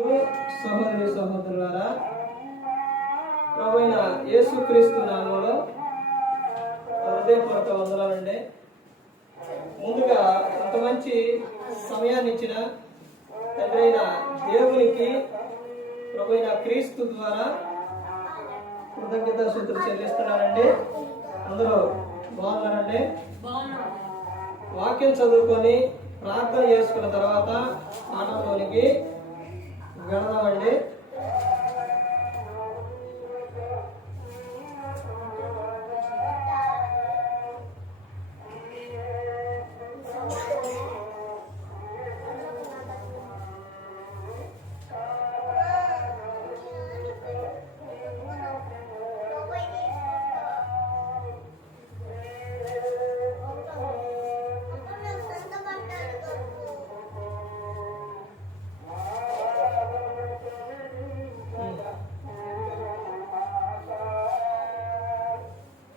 సహోదరి సహోదరులారా, ప్రభువైన యేసుక్రీస్తు నామములో హృదయపూర్వక వందనాలండి. ముందుగా అంత మంచి సమయాన్ని ఇచ్చిన తండ్రి అయిన దేవునికి ప్రభువైన క్రీస్తు ద్వారా కృతజ్ఞతాస్తుతులు చెల్లిస్తున్నానండి. అందరూ బాగున్నారండి? వాక్యం చదువుకొని ప్రార్థన చేసుకున్న తర్వాత పాఠంలోనికి వెళదామండి.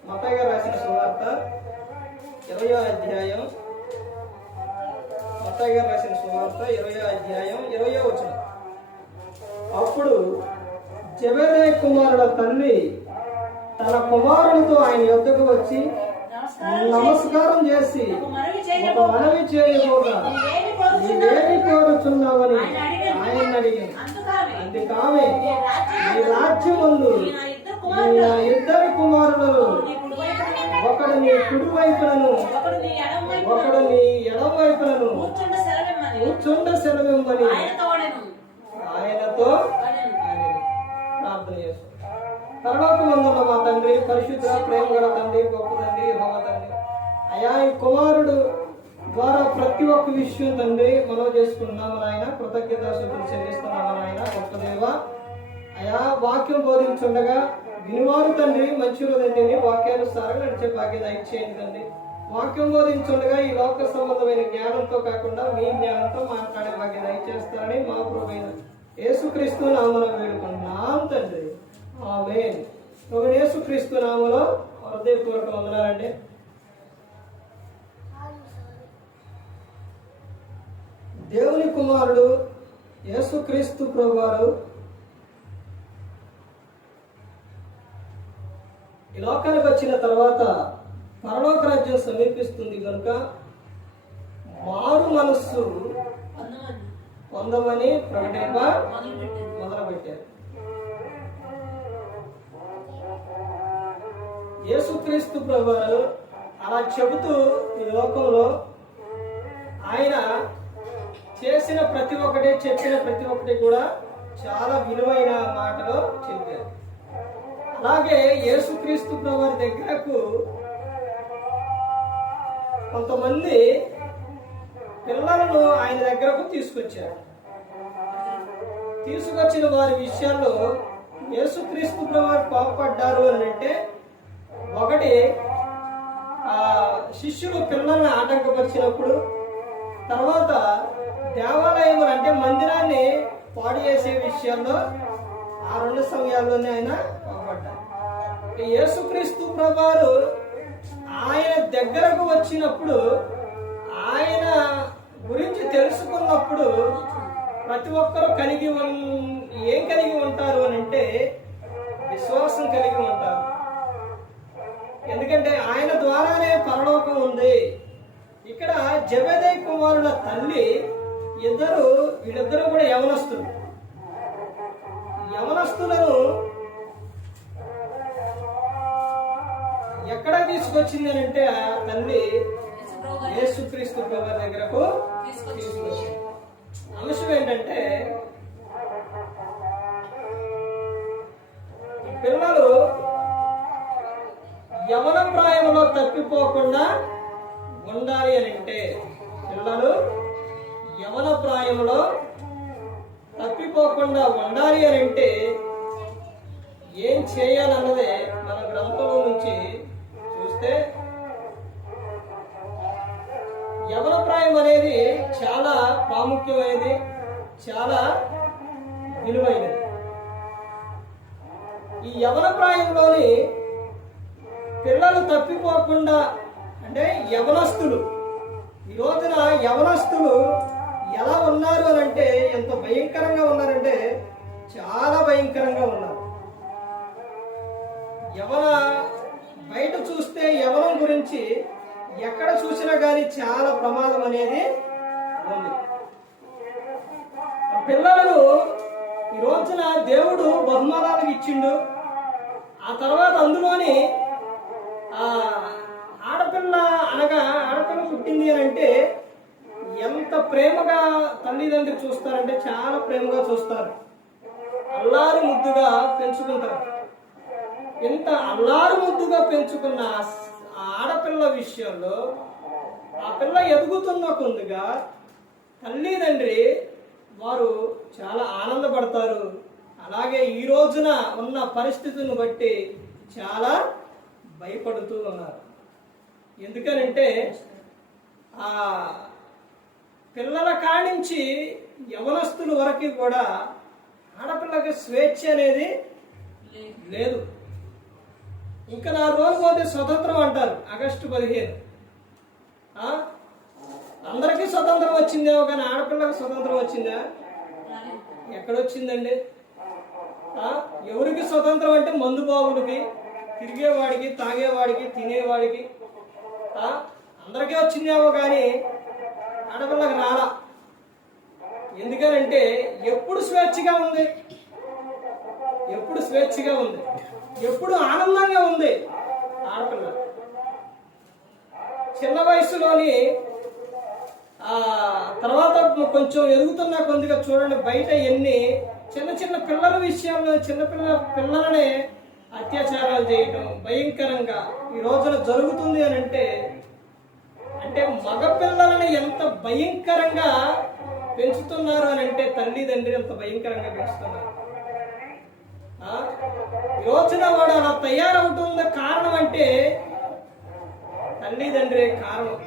మత్తయి గారు రాసిన సువార్త 20వ అధ్యాయం, మత్తయి గారు రాసిన సువార్త 20వ అధ్యాయం 20వ వచనం. అప్పుడు జెబెదయి కుమారుల తల్లి తన కుమారునితో ఆయన యొద్దకు వచ్చి నమస్కారం చేసి ఒక మనవి చేయబోగా, నీవేమి కోరుచున్నావని ఆయన అడిగాను. అందుకామె, ఈ రాజ్యమందు నా ఇద్దరు కుమారులను, ఒకడు నీ కుడి వైపులను ఒకడు నీ ఎడమ వైపులను కూర్చుండ సెలవిమ్మని ఆయనతో ప్రార్థన చేస్తాం. పరలోకమందున్న మా తండ్రి, పరిశుద్ధ ప్రేమ గల తండ్రి, గొప్ప తండ్రి, యెహోవా తండ్రి, అయా ఈ కుమారుడు ద్వారా ప్రతి ఒక్క విషయం తండ్రి మనం చేసుకున్నాము నాయన. కృతజ్ఞతాస్తుతులు చెల్లిస్తున్నాము నాయన. గొప్ప దేవ, అయా వాక్యం బోధించుండగా వినివారు తండ్రి మంచి హృదయాన్ని వాక్యానుసారంగా నడిచే భాగ్యం దయచేయండి తండ్రి. వాక్యం బోధించుండగా ఈ లోక సంబంధమైన జ్ఞానంతో కాకుండా మీ జ్ఞానంతో మాట్లాడే భాగ్యం దయచేస్తారని మా ప్రభువైన యేసుక్రీస్తు నామములో వేడుకుంటున్నాం తండ్రి, ఆమేన్. ప్రభువైన యేసుక్రీస్తు నామములో హృదయపూర్వక వందనాలండి. దేవుని కుమారుడు యేసుక్రీస్తు ప్రభువారు ఈ లోకానికి వచ్చిన తర్వాత పరలోక రాజ్యం సమీపిస్తుంది కనుక మారు మనస్సు పొందమని ప్రకటింప మొదలుపెట్టారు. యేసుక్రీస్తు ప్రభువారు అలా చెబుతూ ఈ లోకంలో ఆయన చేసిన ప్రతి ఒక్కటి, చెప్పిన ప్రతి ఒక్కటి కూడా చాలా విలువైన మాటలో చెప్పారు. అలాగే యేసుక్రీస్తు ప్రభువారి దగ్గరకు కొంతమంది పిల్లలను ఆయన దగ్గరకు తీసుకొచ్చారు. తీసుకొచ్చిన వారి విషయాల్లో యేసుక్రీస్తు ప్రభువారు కోపపడ్డారు అని అంటే, ఒకటి శిష్యులు పిల్లల్ని ఆటంకపరిచినప్పుడు, తర్వాత దేవాలయం అంటే మందిరాన్ని పాడు చేసే విషయాల్లో ఆ రెండు సమయాల్లోనే ఆయన కోపడ్డారు. యేసుక్రీస్తు ప్రభువారు ఆయన దగ్గరకు వచ్చినప్పుడు, ఆయన గురించి తెలుసుకున్నప్పుడు ప్రతి ఒక్కరూ ఏం కలిగి ఉంటారు అని అంటే విశ్వాసం కలిగి ఉంటారు. ఎందుకంటే ఆయన ద్వారానే పరలోకం ఉంది. ఇక్కడ జెబెదయి కుమారుల తల్లి వీళ్ళిద్దరూ కూడా యవనస్తులను ఎక్కడ తీసుకొచ్చింది అని అంటే ఆ తల్లి యేసుక్రీస్తు ప్రభువారి దగ్గరకు తీసుకొచ్చింది. అంశం ఏంటంటే, పిల్లలు యవన ప్రాయంలో తప్పిపోకుండా ఉండాలి అని అంటే, పిల్లలు యవన ప్రాయంలో తప్పిపోకుండా ఉండాలి అని అంటే ఏం చేయాలన్నదే మన గ్రంథంలో నుంచి చూస్తే, యవన ప్రాయం అనేది చాలా ప్రాముఖ్యమైనది, చాలా విలువైనది. ఈ యవన ప్రాయంలోని పిల్లలు తప్పిపోకుండా అంటే యవనస్తులు, ఈ రోజున యవనస్తులు ఎలా ఉన్నారు అని అంటే ఎంత భయంకరంగా ఉన్నారంటే చాలా భయంకరంగా ఉన్నారు. యవన బయట చూస్తే యవనం గురించి ఎక్కడ చూసినా కానీ చాలా ప్రమాదం అనేది ఉంది. పిల్లలను ఈ రోజున దేవుడు బహుమానాలకు ఇచ్చిండు. ఆ తర్వాత అందులోని ఆడపిల్ల అనగా ఆడపిల్ల పుట్టింది అని అంటే ఎంత ప్రేమగా తల్లిదండ్రులు చూస్తారంటే చాలా ప్రేమగా చూస్తారు. అల్లారు ముద్దుగా పెంచుకుంటారు. ఎంత అల్లారు ముద్దుగా పెంచుకున్న ఆడపిల్ల విషయంలో ఆ పిల్ల ఎదుగుతున్న కొద్దిగా తల్లిదండ్రి వారు చాలా ఆనందపడతారు. అలాగే ఈ రోజున ఉన్న పరిస్థితులను బట్టి చాలా భయపడుతూ ఉన్నారు. ఎందుకనంటే ఆ పిల్లల కానించి యవనస్తుల వరకు కూడా ఆడపిల్లకి స్వేచ్ఛ అనేది లేదు. ఇంకా 4 రోజులు పోతే స్వతంత్రం అంటారు. ఆగస్టు 15 అందరికీ స్వతంత్రం వచ్చిందేమో కానీ ఆడపిల్లకి స్వతంత్రం వచ్చిందా? ఎక్కడొచ్చిందండి? ఎవరికి స్వతంత్రం అంటే మందుబాబులకి, తిరిగేవాడికి, తాగేవాడికి, తినేవాడికి అందరికీ వచ్చిందేమో కానీ ఆడపిల్లకి రాలా. ఎందుకనంటే ఎప్పుడు స్వేచ్ఛగా ఉంది, ఎప్పుడు స్వేచ్ఛగా ఉంది, ఎప్పుడు ఆనందంగా ఉంది ఆడపిల్ల. చిన్న వయసులోని తర్వాత కొంచెం ఎదుగుతున్న కొద్దిగా చూడండి బయట ఎన్ని చిన్న చిన్న పిల్లల విషయాల్లో పిల్లలనే అత్యాచారాలు చేయటం భయంకరంగా ఈ రోజున జరుగుతుంది అని అంటే మగ పిల్లలని ఎంత భయంకరంగా పెంచుతున్నారు అని అంటే తల్లిదండ్రులు ఎంత భయంకరంగా పెంచుతున్నారు. ఈ రోజున వాడు అలా తయారవుతుంది కారణం అంటే తల్లిదండ్రే కారణం.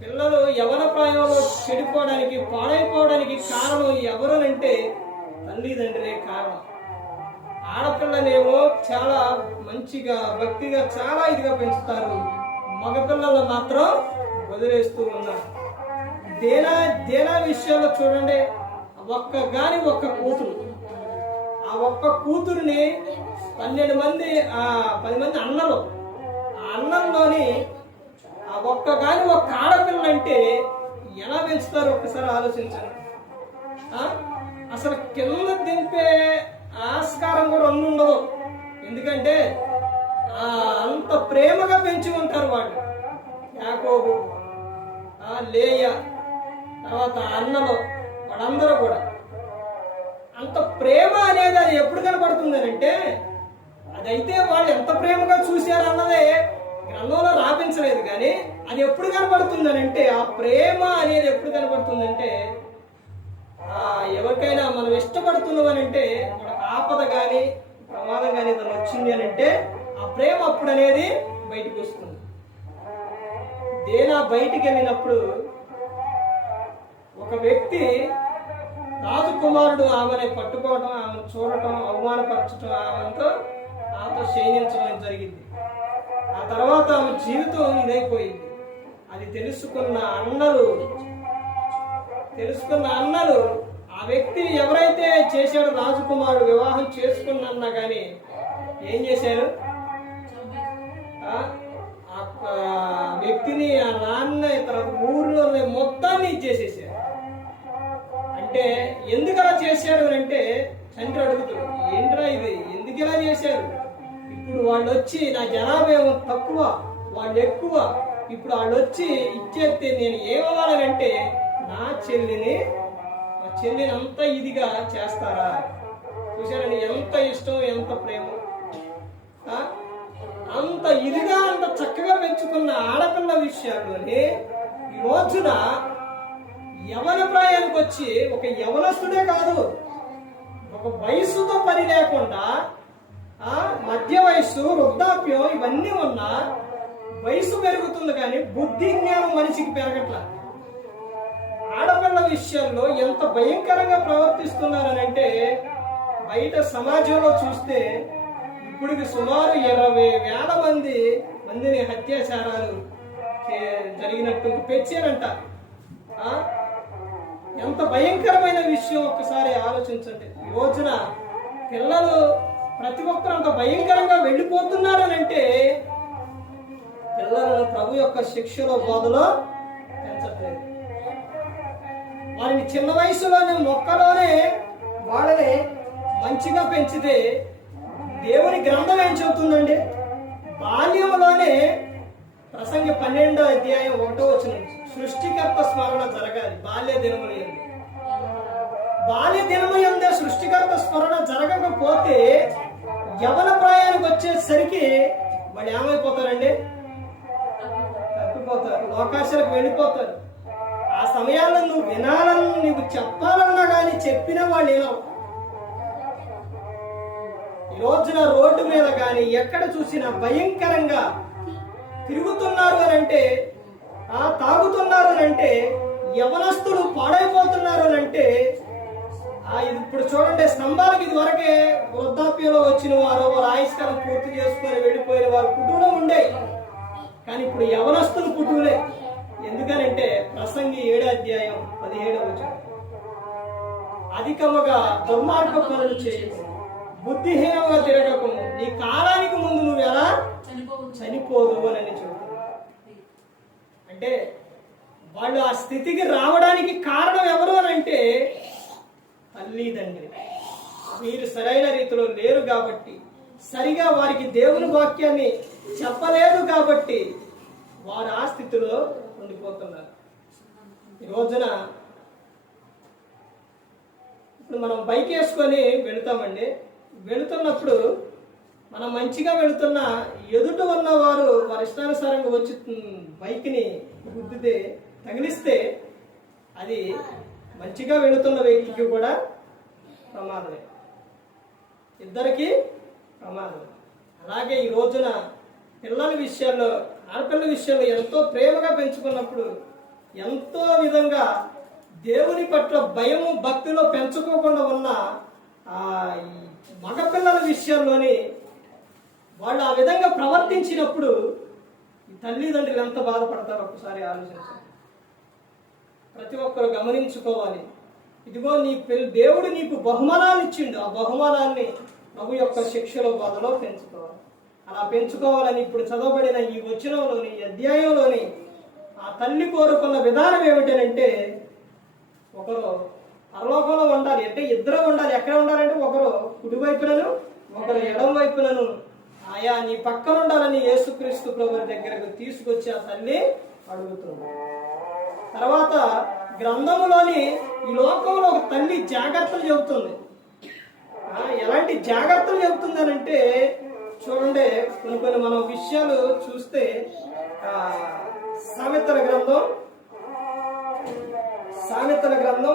పిల్లలు యవన ప్రాయంలో చెడిపోవడానికి పాడైపోవడానికి కారణం ఎవరనంటే తల్లిదండ్రులే కారణం. ఆడపిల్లనేమో చాలా మంచిగా భక్తిగా చాలా ఇదిగా పెంచుతారు, మగపిల్లలు మాత్రం వదిలేస్తూ ఉన్నారు. దేనా విషయంలో చూడండి, ఒక్క కూతురు, ఆ ఒక్క కూతురుని 12 మంది 10 మంది అన్నలు, ఆ అన్నంలోని ఆ ఒక్క ఆడపిల్ల అంటే ఎలా పెంచుతారో ఒక్కసారి ఆలోచించండి. అసలు కింద దింపే ఆస్కారం కూడా ఉండదు. ఎందుకంటే అంత ప్రేమగా పెంచి ఉంటారు వాళ్ళు. యాకోబు, లేయ, తర్వాత అన్నలు, వాళ్ళందరూ కూడా అంత ప్రేమ అనేది అది ఎప్పుడు కనపడుతుంది అంటే అదైతే వాళ్ళు ఎంత ప్రేమగా చూశారు అన్నదే గ్రంథంలో రాపించలేదు. కానీ అది ఎప్పుడు కనపడుతుంది అంటే ఆ ప్రేమ అనేది ఎప్పుడు కనపడుతుందంటే ఎవరికైనా మనం ఇష్టపడుతున్నాం అని అంటే మనకు ఆపద కానీ ప్రమాదం కానీ తను వచ్చింది అని అంటే ఆ ప్రేమ అప్పుడు అనేది బయటకు వస్తుంది. బయటికి వెళ్ళినప్పుడు ఒక వ్యక్తి రాజకుమారుడు ఆమెను పట్టుకోవడం, ఆమెను చూడటం, అవమానపరచడం, ఆమెతో శయనించడం జరిగింది. ఆ తర్వాత ఆమె జీవితం ఇదైపోయింది. అది తెలుసుకున్న అన్నలు ఆ వ్యక్తి ఎవరైతే చేశాడో రాజకుమారుడు వివాహం చేసుకున్నా కానీ ఏం చేశారు? ఆ వ్యక్తిని, ఆ నాన్న, తర్వాత ఊర్లో మొత్తాన్ని ఇచ్చేసేసారు. అంటే ఎందుకు అలా చేశాడు అంటే తండ్రి అడుగుతాడు, ఏంట్రా ఇది, ఎందుకు ఇలా చేశారు? ఇప్పుడు వాళ్ళు వచ్చి నా జనాభా ఏమో తక్కువ, వాళ్ళు ఎక్కువ, ఇప్పుడు వాళ్ళు వచ్చి ఇచ్చేస్తే నేను ఏమవ్వాలంటే నా చెల్లిని అంత ఇదిగా చేస్తారా? చూశారండి ఎంత ఇష్టం, ఎంత ప్రేమ. అంత ఇదిగా అంత చక్కగా పెంచుకున్న ఆడపిల్ల విషయాల్లోనే ఈ రోజున యవన ప్రాయానికి వచ్చి ఒక యవనస్తుడే కాదు, ఒక వయసుతో పని లేకుండా మధ్య వయస్సు, వృద్ధాప్యం ఇవన్నీ ఉన్నా వయసు పెరుగుతుంది కానీ బుద్ధి జ్ఞానం మనిషికి పెరగట్ల. ఆడపిల్ల విషయాల్లో ఎంత భయంకరంగా ప్రవర్తిస్తున్నారనంటే బయట సమాజంలో చూస్తే ఇప్పటికి సుమారు 20,000 మందిని అత్యాచారాలు జరిగినట్టు పెంచారంట. ఎంత భయంకరమైన విషయం ఒక్కసారి ఆలోచించండి. ఈ రోజున పిల్లలు ప్రతి ఒక్కరు అంత భయంకరంగా వెళ్ళిపోతున్నారనంటే పిల్లలను ప్రభు యొక్క శిక్షలో బోధలో పెంచట్లేదు. వారిని చిన్న వయసులోనే మొక్కలోనే వాళ్ళని మంచిగా పెంచితే దేవుని గ్రంథం ఏం చెబుతుందండి? బాల్యంలోనే ప్రసంగి 12వ అధ్యాయం 1వ వచనం సృష్టికర్త స్మరణ జరగాలి. బాల్య దినములు ఎందు బాల్య దినము ఎందే సృష్టికర్త స్మరణ జరగకపోతే యవన ప్రాయానికి వచ్చేసరికి వాళ్ళు ఏమైపోతారండి? తప్పిపోతారు, లోకాశలకు వెళ్ళిపోతారు. ఆ సమయాల్లో నువ్వు వినాలని నువ్వు చెప్పాలన్నా కానీ చెప్పిన వాళ్ళు వినవు. ఈ రోజున రోడ్డు మీద కానీ ఎక్కడ చూసినా భయంకరంగా తిరుగుతున్నారు అని అంటే, తాగుతున్నారు అని అంటే, యవనస్తులు పాడైపోతున్నారు అని అంటే, ఇప్పుడు చూడండి, స్తంభాలకు ఇది వరకే వృద్ధాప్యంలో వచ్చిన వారు వారు ఆయుష్కాలం పూర్తి చేసుకొని వెళ్ళిపోయిన వారు కుటుంబం ఉండేవి. కానీ ఇప్పుడు యవనస్తులు కుటుంబలే. ఎందుకనంటే ప్రసంగి 7వ అధ్యాయం 17వ వచనం అధికముగా దుర్మార్గ పనులు చేయకు, బుద్ధిహీనంగా తిరగకు, నీ కాలానికి ముందు నువ్వు ఎలా చనిపోదు అని చెబుతుంది. అంటే వాళ్ళు ఆ స్థితికి రావడానికి కారణం ఎవరు అని అంటే తల్లిదండ్రి. వీరు సరైన రీతిలో లేరు కాబట్టి, సరిగా వారికి దేవుని వాక్యాన్ని చెప్పలేదు కాబట్టి వారు ఆ స్థితిలో ఉండిపోతున్నారు. ఈ రోజున ఇప్పుడు మనం బైక్ వేసుకొని వెళుతామండి. వెళుతున్నప్పుడు మనం మంచిగా వెళుతున్న ఎదుట ఉన్న వారు వారి ఇష్టానుసారంగా వచ్చి బైక్ని గుద్దితే తగిలిస్తే అది మంచిగా వెళుతున్న వ్యక్తికి కూడా ప్రమాదమే, ఇద్దరికి ప్రమాదం. అలాగే ఈ రోజున పిల్లల విషయాల్లో, ఆడపిల్లల విషయాల్లో ఎంతో ప్రేమగా పెంచుకున్నప్పుడు ఎంతో విధంగా దేవుని పట్ల భయము భక్తిలో పెంచుకోకుండా ఉన్న మగపిల్లల విషయంలోని వాళ్ళు ఆ విధంగా ప్రవర్తించినప్పుడు ఈ తల్లిదండ్రులు ఎంత బాధపడతారో ఒకసారి ఆలోచించండి. ప్రతి ఒక్కరు గమనించుకోవాలి. ఇదిగో నీ దేవుడు నీకు బహుమానాన్ని ఇచ్చిండు, ఆ బహుమానాన్ని ప్రభు యొక్క శిక్షలో బాధలో పెంచుకోవాలి. అలా పెంచుకోవాలని ఇప్పుడు చదవబడిన ఈ వచనంలోని ఈ అధ్యాయంలోని ఆ తల్లి కోరుకున్న విధానం ఏమిటంటే, ఒకరు పరలోకంలో ఉండాలి అంటే ఇద్దరు ఉండాలి. ఎక్కడ ఉండాలంటే ఒకరు కుడి వైపునను ఒకరు ఎడమ వైపునను ఆయా నీ పక్కన ఉండాలని యేసుక్రీస్తు ప్రభు దగ్గరకు తీసుకొచ్చి ఆ తల్లి అడుగుతుంది. తర్వాత గ్రంథములోని ఈ లోకంలో ఒక తల్లి జాగ్రత్తలు చెబుతుంది. ఎలాంటి జాగ్రత్తలు చెబుతుంది అని అంటే చూడండి, కొన్ని మనం విషయాలు చూస్తే సామెతల గ్రంథం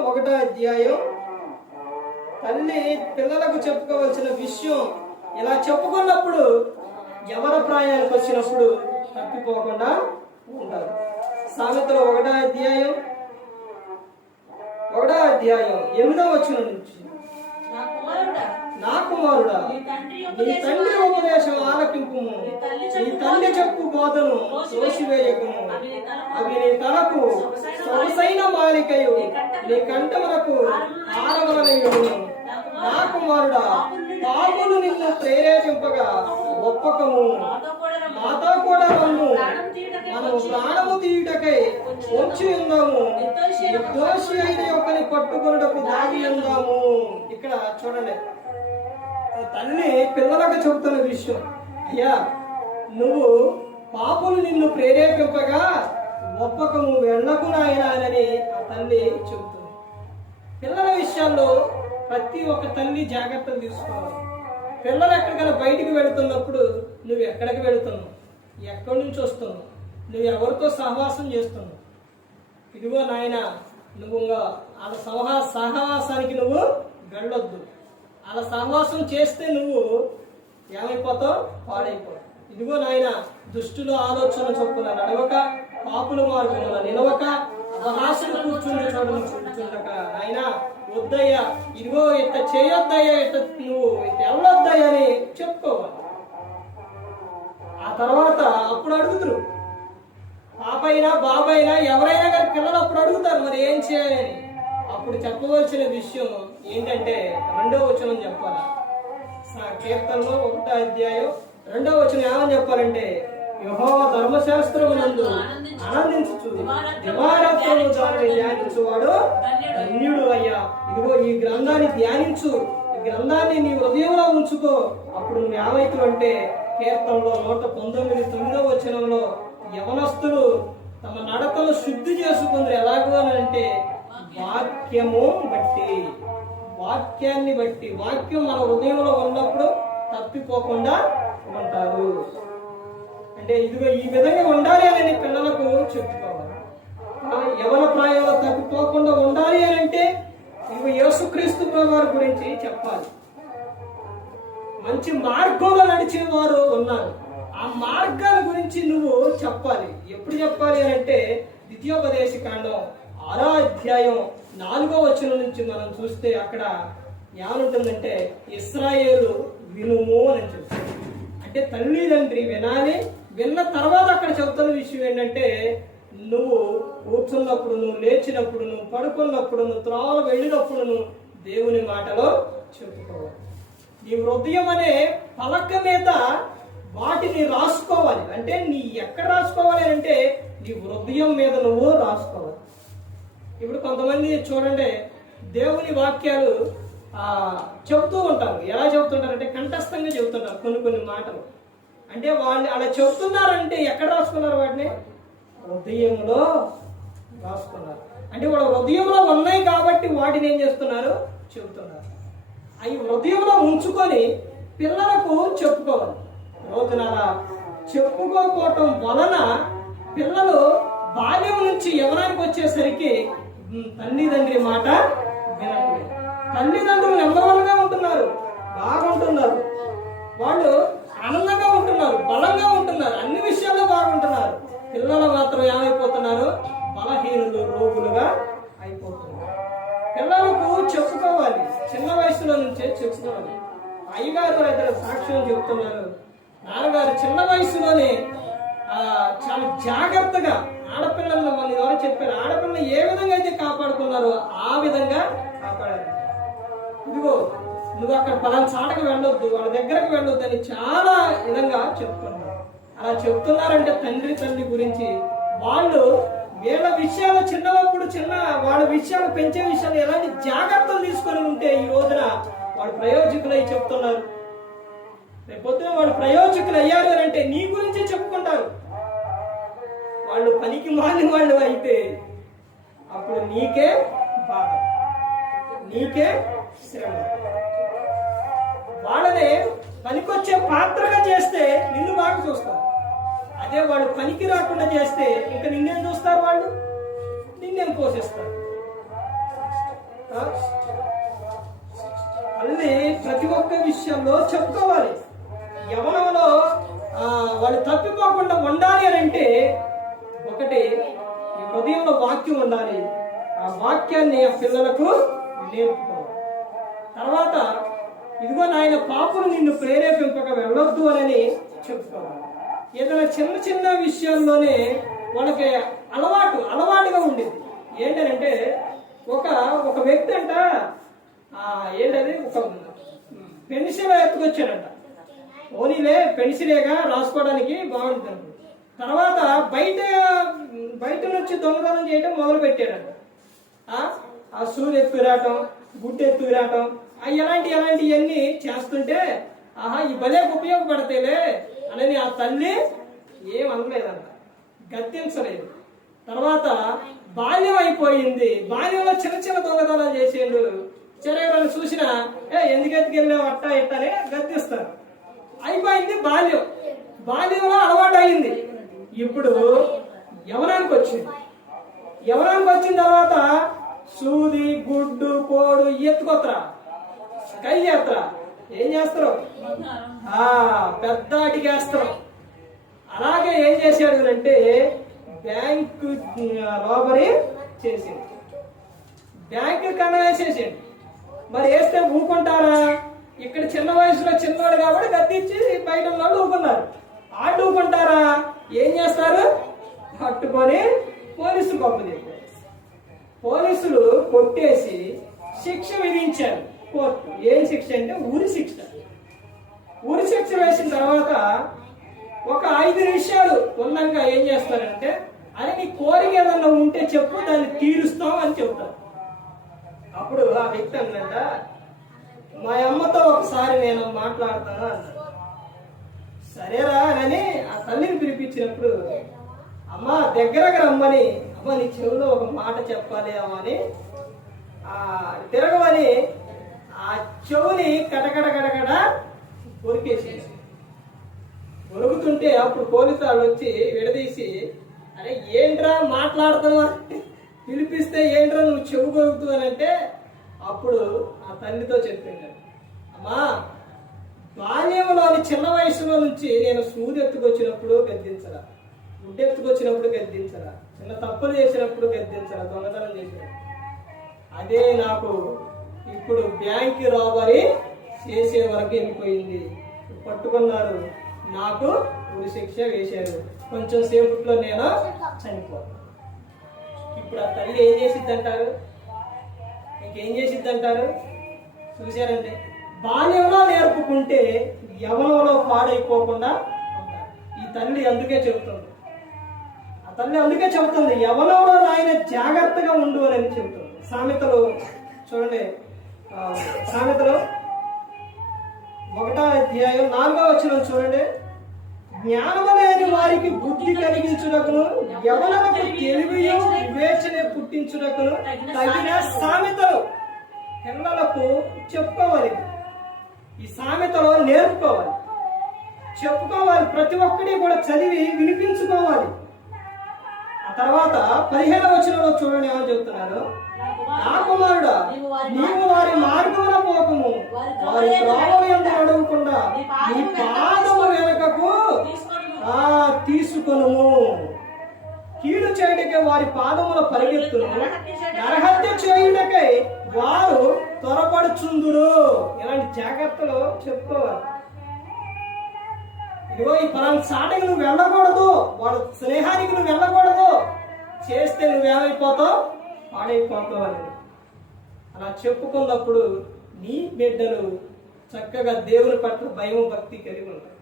1వ అధ్యాయం తల్లి పిల్లలకు చెప్పుకోవాల్సిన విషయం ఇలా చెప్పుకున్నప్పుడు ఎవరి ప్రాయానికి వచ్చినప్పుడు తప్పిపోకుండా ఉంటారు. సామెతలు 1వ అధ్యాయం 8వ వచనం నుంచి, నా కుమారుడా నీ తండ్రి ఉపదేశం ఆలకింపు, నీ తల్లి చెప్పు బోధను తోసివేయకుము, అవి నీ తలకు సొగసైన మాలికయు నీ కంఠములకు హారములనయును. నా కుమారుడా పాపులు నిన్ను ప్రేరేపింపగా ఒప్పకము, మాతో కూడా మనము ప్రాణము తీయుటకై వచ్చి ఉందాము, నిర్దోషి అయిన ఒకరిని పట్టుకొనుటకు దాగి ఉందాము. ఇక్కడ చూడండి, తల్లి పిల్లలకు చెబుతున్న విషయం, అయ్యా నువ్వు పాపులు నిన్ను ప్రేరేపింపగా ఒప్పకము వెళ్ళకు నాయనా అని ఆ తల్లి చెబుతుంది. పిల్లల విషయాల్లో ప్రతి ఒక్క తల్లి జాగ్రత్తలు తీసుకోవాలి. పిల్లలు ఎక్కడికైనా బయటికి వెళుతున్నప్పుడు నువ్వు ఎక్కడికి వెళుతున్నావు, ఎక్కడి నుంచి వస్తున్నావు, నువ్వు ఎవరితో సహవాసం చేస్తున్నావు, ఇదిగో నాయన నువ్వు వాళ్ళ సహవాసానికి నువ్వు వెళ్ళొద్దు. అలా సహవాసం చేస్తే నువ్వు ఏమైపోతావు, పాడైపోతావు. ఇదిగో నాయన దుష్టుల ఆలోచన చొప్పున నడవక, పాపుల మార్గంలో నిలవక, అపహాసులు కూర్చుండక నాయన వద్దయ్యా, ఇదిగో ఇట్ట చేయొద్దయ్యా, ఇట్ట నువ్వు ఇట్ట వెళ్ళొద్దయ్యా అని చెప్పుకోవాలి. ఆ తర్వాత అప్పుడు అడుగుతురు, పాపైనా బాబైనా ఎవరైనా కానీ పిల్లలు అప్పుడు అడుగుతారు మరి ఏం చేయాలని. అప్పుడు చెప్పవలసిన విషయం ఏంటంటే 2వ వచనం చెప్పాలి. కీర్తనలో 1వ అధ్యాయం 2వ వచనం ఏమని చెప్పాలంటే, యెహోవా ధర్మశాస్త్రమునందు ఆనందించుచు దివారాత్రము దానిని ధ్యానించువాడు ధన్యుడు అయ్యా. ఇదిగో ఈ గ్రంథాన్ని ధ్యానించు, ఈ గ్రంథాన్ని నీ హృదయంలో ఉంచుకో. అప్పుడు నువ్వు ఏమైతు అంటే, కీర్తనలో 119 వచనంలో యవనస్తులు తమ నడకలు శుద్ధి చేసుకుందరు. ఎలాగో అని అంటే వాక్యము బట్టి, వాక్యాన్ని బట్టి. వాక్యం మన హృదయంలో ఉన్నప్పుడు తప్పిపోకుండా ఉంటారు. అంటే ఇదిగో ఈ విధంగా ఉండాలి అని పిల్లలకు చెప్పుకోవాలి. యవన ప్రాయంలో తప్పిపోకుండా ఉండాలి అని అంటే ఇదిగో యేసుక్రీస్తు ప్రభువారి గురించి చెప్పాలి. మంచి మార్గంలో నడిచే వారు ఉన్నారు, ఆ మార్గాల గురించి నువ్వు చెప్పాలి. ఎప్పుడు చెప్పాలి అని అంటే ద్వితీయోపదేశ కాండం 6వ అధ్యాయం 4వ వచనం నుంచి మనం చూస్తే అక్కడ ఏమనుంటుందంటే, ఇశ్రాయేలు వినుము అని చెప్తారు. అంటే తల్లిదండ్రి వినాలి. విన్న తర్వాత అక్కడ చెబుతున్న విషయం ఏంటంటే, నువ్వు కూర్చున్నప్పుడు, నువ్వు లేచినప్పుడు, నువ్వు పడుకున్నప్పుడు, నువ్వు త్రోవలు వెళ్ళినప్పుడు నువ్వు దేవుని మాటలో చెప్పుకోవాలి. నీ హృదయం అనే పలక మీద వాటిని రాసుకోవాలి. అంటే నీ ఎక్కడ రాసుకోవాలి అంటే నీ హృదయం మీద నువ్వు రాసుకోవాలి. ఇప్పుడు కొంతమంది చూడండి, దేవుని వాక్యాలు చెబుతూ ఉంటారు. ఎలా చెబుతుంటారంటే కంఠస్థంగా చెబుతుంటారు కొన్ని మాటలు. అంటే వాళ్ళు అలా చెబుతున్నారంటే ఎక్కడ రాసుకున్నారు? వాటిని హృదయంలో రాసుకున్నారు. అంటే వాళ్ళ హృదయంలో ఉన్నాయి కాబట్టి వాటిని ఏం చేస్తున్నారు? చెబుతున్నారు. అవి హృదయంలో ఉంచుకొని పిల్లలకు చెప్పుకోవాలి. రోజునారా చెప్పుకోకపోవటం వలన పిల్లలు బాల్యం నుంచి యవ్వనానికి వచ్చేసరికి తల్లిదండ్రి మాట వినకూడదు. తల్లిదండ్రులు నెంబర్గా ఉంటున్నారు, బాగుంటున్నారు, వాళ్ళు ఆనందంగా ఉంటున్నారు, బలంగా ఉంటున్నారు, అన్ని విషయాల్లో బాగుంటున్నారు. పిల్లలు మాత్రం ఏమైపోతున్నారు? బలహీనులు, రోగులుగా అయిపోతున్నారు. పిల్లలకు చెప్పుకోవాలి, చిన్న వయసులో నుంచే చెప్పుకోవాలి. అయ్యగారు ఇద్దరు సాక్ష్యం చెప్తున్నారు. నాన్నగారు చిన్న వయసులోనే చాలా జాగ్రత్తగా ఆడపిల్లలను, మన ఎవరు చెప్పారు, ఆడపిల్లలు ఏ విధంగా అయితే కాపాడుకున్నారో ఆ విధంగా కాపాడారు. ఇదిగో నువ్వు అక్కడ పలానా చాటకు వెళ్ళొద్దు, వాళ్ళ దగ్గరకు వెళ్ళొద్దు అని చాలా విధంగా చెప్తున్నారు. అలా చెప్తున్నారంటే తండ్రి తల్లి గురించి వాళ్ళు వీళ్ళ విషయాలు చిన్నప్పుడు వాళ్ళ విషయాలు పెంచే విషయాలు ఎలాంటి జాగ్రత్తలు తీసుకొని ఉంటే ఈ రోజున వాళ్ళు ప్రయోజకులై చెప్తున్నారు. రేపొద్దున వాళ్ళు ప్రయోజకులు అయ్యారు అని అంటే నీ గురించి చెప్పుకుంటారు. వాళ్ళు పనికి మాని వాళ్ళు అయితే అప్పుడు నీకే బాధ, నీకే శ్రమ. వాళ్ళని పనికొచ్చే పాత్రగా చేస్తే నిన్ను బాగా చూస్తారు. అదే వాళ్ళు పనికి రాకుండా చేస్తే ఇంకా నిన్నేం చూస్తారు? వాళ్ళు నిన్నేం పోషిస్తారు. మళ్ళీ ప్రతి ఒక్క విషయంలో చెప్పుకోవాలి. యవ్వనంలో వాళ్ళు తప్పిపోకుండా ఉండాలి అని అంటే ఒకటి ఈ హృదయంలో వాక్యం ఉండాలి. ఆ వాక్యాన్ని ఆ పిల్లలకు నేర్పుకోవాలి. తర్వాత ఇదిగో నాయన పాపం నిన్ను ప్రేరేపింపక వెళ్ళొద్దు అని చెప్పుకోవాలి. ఏదైనా చిన్న విషయాల్లోనే వాళ్ళకి అలవాటుగా ఉండేది. ఏంటంటే ఒక వ్యక్తి అంట ఏంటది ఒక పెన్సిల్ ఎత్తుకొచ్చాడంట. ఓనీలే పెన్సిలేగా రాసుకోవడానికి బాగుంటుంది. తర్వాత బయట నుంచి దొంగతనం చేయడం మొదలు పెట్టాడంట. ఆ సూర్యు ఎత్తుకురావటం, గుడ్డు ఎత్తుకురావటం, ఇలాంటివన్నీ చేస్తుంటే ఈ భలే ఉపయోగపడతాయిలే అని ఆ తల్లి ఏమనలేదంట, గద్దించలేదు. తర్వాత బాల్యం అయిపోయింది. బాల్యంలో చిన్న దొంగతనాలు చేసేళ్ళు చెరగలను చూసినా ఎందుకు ఎత్తుకెళ్ళావు అట్టా ఇట్టనే గద్దిస్తారు. అయిపోయింది బాల్యంలో అలవాటు అయింది. ఇప్పుడు యవ్వనానికి వచ్చింది. యవ్వనానికి వచ్చిన తర్వాత సూది, గుడ్డు, కోడు ఎత్తుకొత్తరా, కై చేస్తారా, ఏం చేస్తారు? పెద్ద అడిగేస్తారు. అలాగే ఏం చేశాడు అంటే బ్యాంకు రాబరీ చేసింది, బ్యాంకు కన్నా వేసేసాడు. మరి వేస్తే ఊకుంటారా? ఇక్కడ చిన్న వయసులో చిన్నవాడు కాబట్టి గద్దించి బయట వాళ్ళు ఊకున్నారు. ఆడు ఊకుంటారా? ఏం చేస్తారు? పట్టుకొని పోలీసు గొప్ప చెప్పారు. పోలీసులు కొట్టేసి శిక్ష విధించారు కోర్టు. ఏం శిక్ష అంటే ఉరి శిక్ష. ఉరి శిక్ష వేసిన తర్వాత ఒక 5 నిమిషాలు ఉన్నాక ఏం చేస్తారంటే, అరే నీ కోరిక ఏదన్నా ఉంటే చెప్పు, దాన్ని తీరుస్తాం అని చెప్తారు. అప్పుడు ఆ వ్యక్తి అన్నట, మా అమ్మతో ఒకసారి నేను మాట్లాడతాను అన్నాడు. సరేరా అని ఆ తల్లిని పిలిపించినప్పుడు, అమ్మ దగ్గరకు రమ్మని, అమ్మ నీ చెవిలో ఒక మాట చెప్పాలి అమ్మని తిరగమని ఆ చెవుని కటకట కటకట కొరికేసేసి కొరుకుతుంటే అప్పుడు పోలీసు వాళ్ళు వచ్చి విడదీసి, అరే ఏంట్రా మాట్లాడుతావా, పిలిపిస్తే ఏంట్రా నువ్వు చెవు కొరుకుతావు అని అంటే, అప్పుడు ఆ తల్లితో చెప్పింది, అమ్మా బాల్యంలోని చిన్న వయసులో నుంచి నేను సూది ఎత్తుకొచ్చినప్పుడు గద్దించరా, గుడ్డు ఎత్తుకొచ్చినప్పుడు గద్దించరా, చిన్న తప్పులు చేసినప్పుడు గద్దించరా, దొంగతనం చేసినప్పుడు, అదే నాకు ఇప్పుడు బ్యాంక్ రాబరీ చేసే వరకు వెళ్ళిపోయింది. పట్టుకున్నారు, నాకు ఉరి శిక్ష వేశారు, కొంచెం సేపట్లో నేను చనిపోతాను. ఇప్పుడు ఆ తల్లి ఏం చేసిద్ది అంటారు? ఇంకేం చేసిద్ది అంటారు? చూశారండి, బాల్యంలో నేర్పుకుంటే యవనంలో పాడైపోకుండా ఉంటారు. ఈ తల్లి అందుకే చెబుతుంది, ఆ తల్లి అందుకే చెబుతుంది, యవనంలో నాయన జాగ్రత్తగా ఉండు అని చెబుతుంది. సామెతలు చూడండి, సామెతలు 1వ అధ్యాయం 4వ వచనం చూడండి. జ్ఞానము లేని వారికి బుద్ధి కలిగించుటకును, యవనములకు తెలివియు వివేచన పుట్టించుటకును తగిన సామెతలు పిల్లలకు చెప్పుకోవాలి. ఈ సామెతలో నేర్పుకోవాలి, చెప్పుకోవాలి. ప్రతి ఒక్కటి కూడా చదివి వినిపించుకోవాలి. ఆ తర్వాత 15వ వచనంలో చూడండి ఏమని చెప్తున్నారు. నా కుమారుడా, నీవు వారి మార్గమున పోకము, వారి త్రోవల యందు నడవకుండా నీ పాదము వెనుకకు తీసుకొనుము. కీడు చేయుటకై వారి పాదముల పరిగెత్తును, నరహత్య చేయుటకై వారు త్వరపడుచుందురు. ఇలాంటి జాగ్రత్తలు చెప్పుకోవాలి. ఇదిగో ఈ పలానా చాటకి నువ్వు వెళ్ళకూడదు, వాళ్ళ స్నేహానికి నువ్వు వెళ్ళకూడదు, చేస్తే నువ్వేమైపోతావు, పాడైపోతావు అని అలా చెప్పుకున్నప్పుడు నీ బిడ్డలు చక్కగా దేవుని పట్ల భయం భక్తి కలిగి ఉంటారు.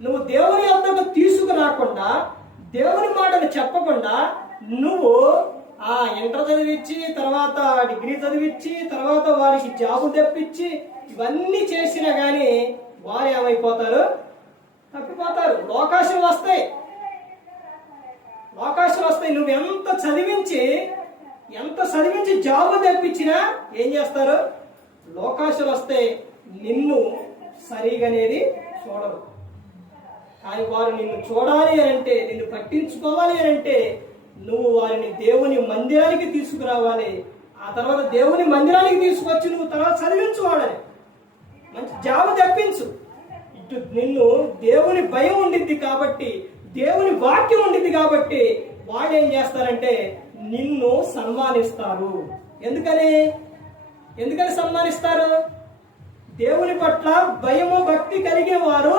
నువ్వు దేవుని యొద్దకు తీసుకురాకుండా, దేవుని మాటలు చెప్పకుండా, నువ్వు ఇంటర్ చదివించి, తర్వాత డిగ్రీ చదివించి, తర్వాత వారికి జాబు తెప్పించి, ఇవన్నీ చేసినా కానీ వారు ఏమైపోతారు, తప్పిపోతారు. లోకాశలు వస్తాయి, లోకాశలు వస్తాయి. నువ్వు ఎంత చదివించి జాబు తెప్పించినా ఏం చేస్తారు, లోకాశలు వస్తాయి. నిన్ను సరిగనేది చూడరు. కానీ వారు నిన్ను చూడాలి అని అంటే, నిన్ను పట్టించుకోవాలి అని అంటే, నువ్వు వారిని దేవుని మందిరానికి తీసుకురావాలి. ఆ తర్వాత దేవుని మందిరానికి తీసుకొచ్చి నువ్వు తర్వాత చదివించు, వాడని మంచి జాబు తెప్పించు. ఇటు నిన్ను దేవుని భయం ఉండిద్ది కాబట్టి, దేవుని వాక్యం ఉండిద్ది కాబట్టి వాళ్ళు ఏం చేస్తారంటే నిన్ను సన్మానిస్తారు. ఎందుకని సన్మానిస్తారు? దేవుని పట్ల భయము భక్తి కలిగిన వారు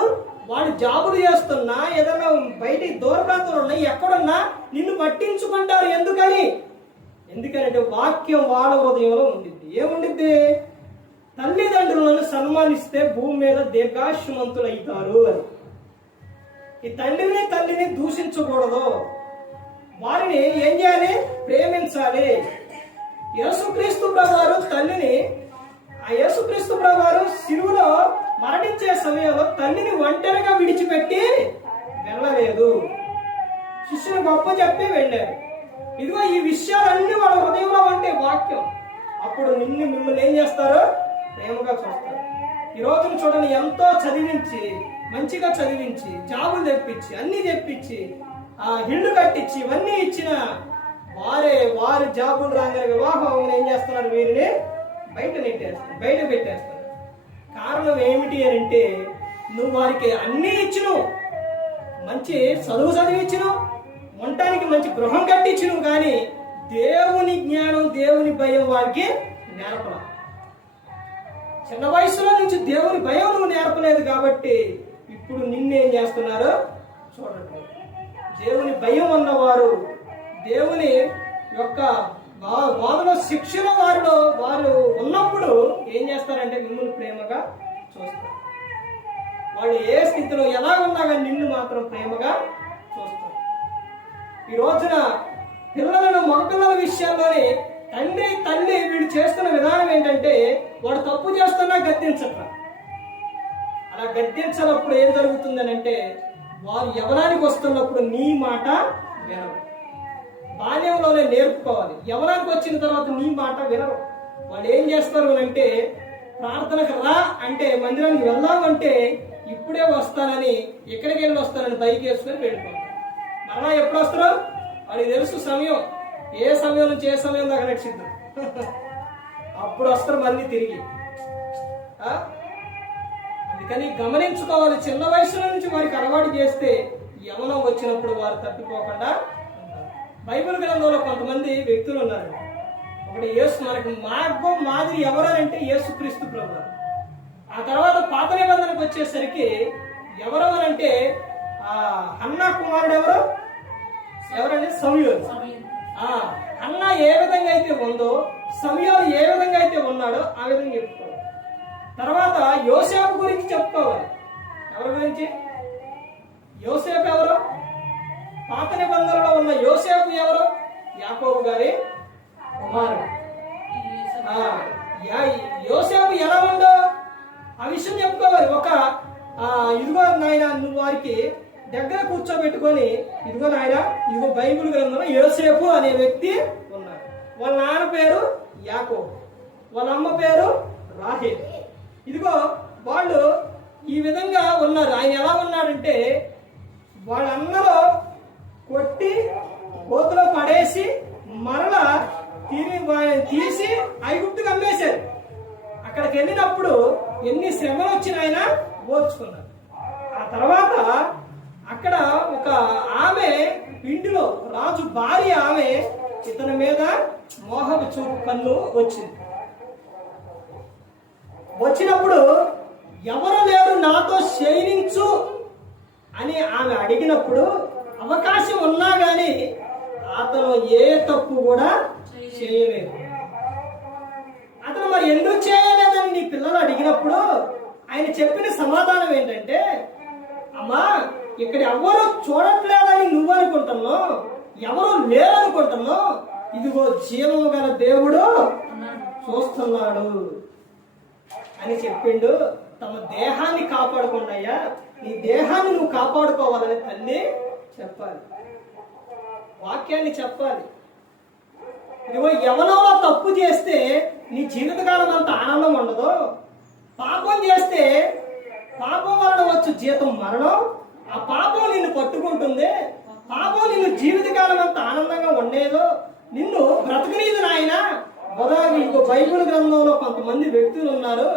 వాళ్ళు జాబులు చేస్తున్నా, ఏదన్నా బయట దూర ప్రాంతంలో ఉన్నా, ఎక్కడున్నా నిన్ను పట్టించుకుంటారు. ఎందుకనంటే వాక్యం వాళ్ళ హృదయంలో ఉండిద్ది. ఏముండిద్ది? తల్లిదండ్రులను సన్మానిస్తే భూమి మీద దీర్ఘాయుష్మంతులు అవుతారు అని. ఈ తల్లిని దూషించకూడదు, వారిని ఏం చేయాలి? ప్రేమించాలి. యేసుక్రీస్తు ప్రభువారు తల్లిని, ఆ యేసుక్రీస్తు ప్రభువారు శిలువలో మరణించే సమయంలో తల్లిని ఒంటరిగా విడిచిపెట్టి వెళ్ళలేదు, శిష్యుని గొప్ప చెప్పి వెళ్ళారు. ఇదిగో ఈ విషయాలన్నీ వాళ్ళ హృదయంలో ఉంటే వాక్యం, అప్పుడు మిమ్మల్ని ఏం చేస్తారు? ప్రేమగా చూస్తారు. ఈ రోజున చూడండి, ఎంతో చదివించి, మంచిగా చదివించి, జాబులు తెప్పించి, అన్ని తెప్పించి, ఇల్లు కట్టించి, ఇవన్నీ ఇచ్చిన వారి జాబులు రాగానే వివాహం ఏం చేస్తున్నారు? వీరిని బయట పెట్టేస్తారు. కారణం ఏమిటి అని అంటే, నువ్వు వారికి అన్ని ఇచ్చిను, మంచి చదువు చదివించును, ఉండటానికి మంచి గృహం కట్టించును, కానీ దేవుని జ్ఞానం, దేవుని భయం వారికి నేర్పల. చిన్న వయసులో నుంచి దేవుని భయం నువ్వు నేర్పలేదు కాబట్టి ఇప్పుడు నిన్నేం చేస్తున్నారు చూడండి. దేవుని భయం ఉన్నవారు, దేవుని యొక్క బోధలో శిక్షణ వారు ఉన్నప్పుడు ఏం చేస్తారంటే మిమ్మల్ని ప్రేమగా చూస్తారు. వాళ్ళు ఏ స్థితిలో ఎలా ఉన్నా కానీ నిన్ను మాత్రం ప్రేమగా చూస్తారు. ఈ రోజున పిల్లలను మగపిల్లల విషయాల్లోనే తండ్రి తల్లి వీడు చేస్తున్న విధానం ఏంటంటే వాడు తప్పు చేస్తున్నా గద్దించట్ల. అలా గద్దించినప్పుడు ఏం జరుగుతుందని అంటే వారు యవనానికి వస్తున్నప్పుడు నీ మాట వినరు. బాల్యంలోనే నేర్పుకోవాలి. యవనానికి వచ్చిన తర్వాత నీ మాట వినరు. వాళ్ళు ఏం చేస్తారు అంటే ప్రార్థనకు రా అంటే, మందిరానికి వెళ్దామంటే ఇప్పుడే వస్తానని, ఎక్కడికి వెళ్ళి వస్తానని బైక్ వేసుకొని వెళ్ళిపోతారు. మరలా ఎప్పుడు వస్తారు వాడికి తెలుసు సమయం, ఏ సమయం నుంచి ఏ సమయం దాకా నడిచిద్దాం, అప్పుడు వస్తారు మళ్ళీ తిరిగి. అందుకని గమనించుకోవాలి. చిన్న వయసులో నుంచి వారికి అలవాటు చేస్తే యవనం వచ్చినప్పుడు వారు తప్పిపోకుండా. బైబిల్ గ్రంథంలో కొంతమంది వ్యక్తులు ఉన్నారు. ఒకటి యేసు, మనకి మార్గం మాదిరి ఎవరంటే యేసుక్రీస్తు ప్రభువు. ఆ తర్వాత పాత నిబంధనకు వచ్చేసరికి ఎవరెవరంటే హన్నా కుమారుడు ఎవరంటే సమూయేలు. హన్నా ఏ విధంగా అయితే ఉందో, సమూయేలు ఏ విధంగా అయితే ఉన్నాడో ఆ విధంగా చెప్పుకోవాలి. తర్వాత యోసేపు గురించి చెప్పుకోవాలి. ఎవరి గురించి? యోసేపు ఎవరు? పాత నిబంధనలో ఉన్న యోసేపు ఎవరు? యాకోబు గారి కుమారుడు. యోసేపు ఎలా ఉండో ఆ విషయం చెప్పుకోవాలి. ఇదిగో నాయన, నువ్వు వారికి దగ్గర కూర్చోబెట్టుకొని, ఇదిగో నాయన, ఇదిగో బైబిల్ గ్రంథంలో యోసేపు అనే వ్యక్తి ఉన్నాడు. వాళ్ళ నాన్న పేరు యాకోబు, వాళ్ళ అమ్మ పేరు రాహేల్. ఇదిగో వాళ్ళు ఈ విధంగా ఉన్నారు. ఆయన ఎలా ఉన్నాడంటే వాళ్ళందరూ కొట్టి కోతులో పడేసి మరలా తీసి ఐగుప్తుకు అమ్మేశారు. అక్కడికి వెళ్ళినప్పుడు ఎన్ని శ్రమలు వచ్చిన ఆయన ఓర్చుకున్నారు. ఆ తర్వాత అక్కడ ఒక ఆమె ఇంటిలో రాజు భార్య ఆమె ఇతని మీద మోహపు చూపు కన్ను వచ్చినప్పుడు ఎవరు లేరు నాతో శయనించు అని ఆమె అడిగినప్పుడు అవకాశం ఉన్నా గాని అతను ఏ తప్పు కూడా చేయలేదు. అతను మరి ఎందుకు చేయలేదని నీ పిల్లలు అడిగినప్పుడు ఆయన చెప్పిన సమాధానం ఏంటంటే, అమ్మా, ఇక్కడ ఎవరు చూడట్లేదని నువ్వు అనుకుంటున్నావు, ఎవరు లేరనుకుంటున్నావు, ఇదిగో జీవము గల దేవుడు చూస్తున్నాడు అని చెప్పిండు. తమ దేహాన్ని కాపాడుకోండియ్యా, నీ దేహాన్ని నువ్వు కాపాడుకోవాలని తల్లి చెప్పాలి, వాక్యాన్ని చెప్పాలి. ఇదిగో యవనంలో తప్పు చేస్తే నీ జీవితకాలం అంత ఆనందం ఉండదు. పాపం చేస్తే పాపం వలన వచ్చు జీతం మరణం. ఆ పాపం నిన్ను పట్టుకుంటుంది. పాపం నిన్ను జీవితకాలం అంత ఆనందంగా ఉండేదో. నిన్ను బ్రతకనీదు నాయన. ఇంకో బైబిల్ గ్రంథంలో కొంతమంది వ్యక్తులు ఉన్నారు,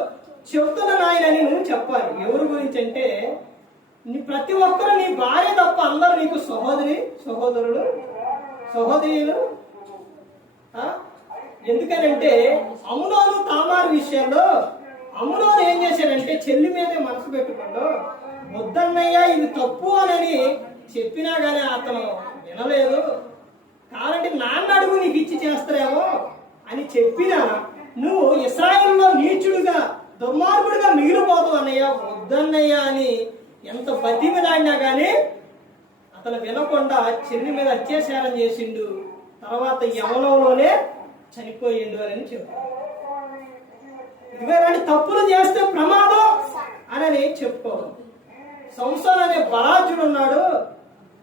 చెప్తున్న నాయనని నువ్వు చెప్పాలి. ఎవరి గురించి అంటే నీ ప్రతి ఒక్కరు, నీ భార్య తప్ప అందరూ నీకు సహోదరులు. ఎందుకనంటే అమ్నోను తామారు విషయంలో అమ్నోను ఏం చేశాడంటే చెల్లి మీదే మనసు పెట్టుకోండు. వద్దన్నయ్యా ఇది తప్పు అని చెప్పినా గానీ అతను వినలేదు. కావాలంటే నాన్న అడుగు నీకు ఇచ్చి చేస్తారేమో అని చెప్పినా నువ్వు ఇశ్రాయేలులో నీచుడుగా దుర్మార్గుడిగా మిగిలిపోతావు అన్నయ్య, వద్దన్నయ్యా అని ఎంత బతిమిలాడినా గానీ అతను వినకుండా చెల్లి మీద అత్యాచారం చేసిండు. తర్వాత యవనంలోనే చనిపోయిండు అని చెప్పారు. ఇదిగోనండి, తప్పులు చేస్తే ప్రమాదం అని చెప్పుకోవాలి. సంసారం అనే బలాజుడు ఉన్నాడు,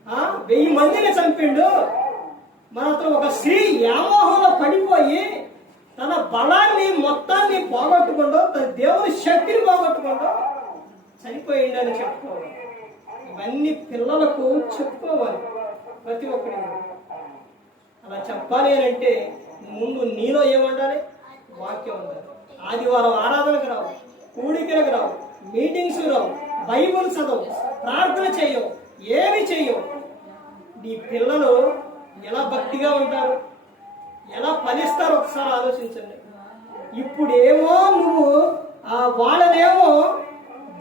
1000 మందిని చంపిండు. మన అతను ఒక స్త్రీ వ్యామోహంలో పడిపోయి తన బలాన్ని మొత్తాన్ని పోగొట్టుకుంటూ, తన దేవుని శక్తిని పోగొట్టుకుంటూ చనిపోయిండు అని చెప్పుకోవాలి. ఇవన్నీ పిల్లలకు చెప్పుకోవాలి ప్రతి ఒక్కరి. అలా చెప్పాలి అని అంటే ముందు నీలో ఏముండాలి? వాక్యం ఉండాలి. ఆదివారం ఆరాధనకు రావు, కూడికలకు రావు, మీటింగ్స్ రావు, బైబుల్ చదవు, ప్రార్థన చేయవు, ఏమి చేయవు. నీ పిల్లలు ఎలా భక్తిగా ఉంటారు, ఎలా ఫలిస్తారో ఒకసారి ఆలోచించండి. ఇప్పుడేమో నువ్వు వాళ్ళనేమో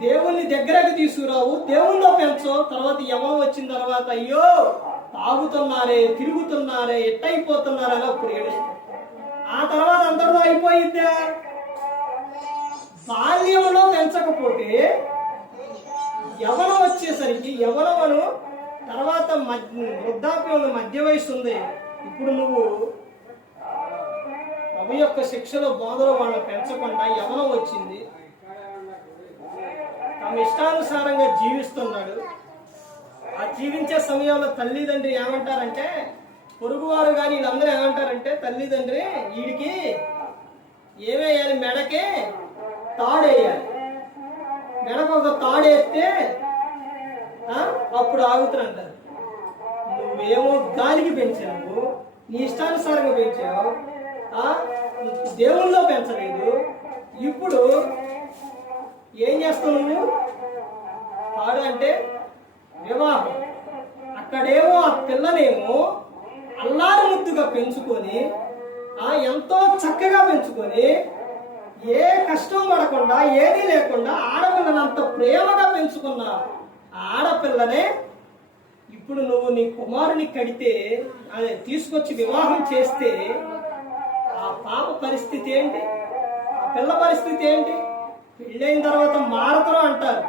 దేవుణ్ణి దగ్గరకు తీసుకురావు, దేవుణ్ణిలో పెంచో. తర్వాత యవ్వనం వచ్చిన తర్వాత అయ్యో తాగుతున్నారే, తిరుగుతున్నారే, ఎట్టయిపోతున్నారే అప్పుడు ఏడుస్తారు. ఆ తర్వాత అందరితో అయిపోయిద్దా? బాల్యంలో పెంచకపోతే యవనం వచ్చేసరికి యవనమును తర్వాత వృద్ధాప్యంలో మధ్య వయసు ఉంది. ఇప్పుడు నువ్వు ప్రభు యొక్క శిక్షలో బోధలో వాళ్ళని పెంచకుండా యవనం వచ్చింది, తమ ఇష్టానుసారంగా జీవిస్తున్నాడు. ఆ జీవించే సమయంలో తల్లిదండ్రి ఏమంటారంటే, పొరుగువారు కానీ వీళ్ళందరూ ఏమంటారంటే, తల్లిదండ్రి వీడికి ఏమేయాలి, మెడకే తాడేయాలి, మెడకు ఒక తాడేస్తే అప్పుడు ఆగుతారంటారు. నువ్వేమో గాలికి పెంచావు, నీ ఇష్టానుసారంగా పెంచావు, దేవుళ్ళలో పెంచలేదు. ఇప్పుడు ఏం చేస్తావు నువ్వు? తాడు అంటే వివాహం. అక్కడేమో ఆ పిల్లనేమో అల్లారు ముద్దుగా పెంచుకొని ఎంతో చక్కగా పెంచుకొని ఏ కష్టం పడకుండా ఏదీ లేకుండా ఆడపిల్లని అంత ప్రేమగా పెంచుకున్న ఆడపిల్లనే ఇప్పుడు నువ్వు నీ కుమారుని కడితే, అదే తీసుకొచ్చి వివాహం చేస్తే ఆ పాప పరిస్థితి ఏంటి? ఆ పిల్ల పరిస్థితి ఏంటి? పెళ్ళైన తర్వాత మారతారు అంటారు.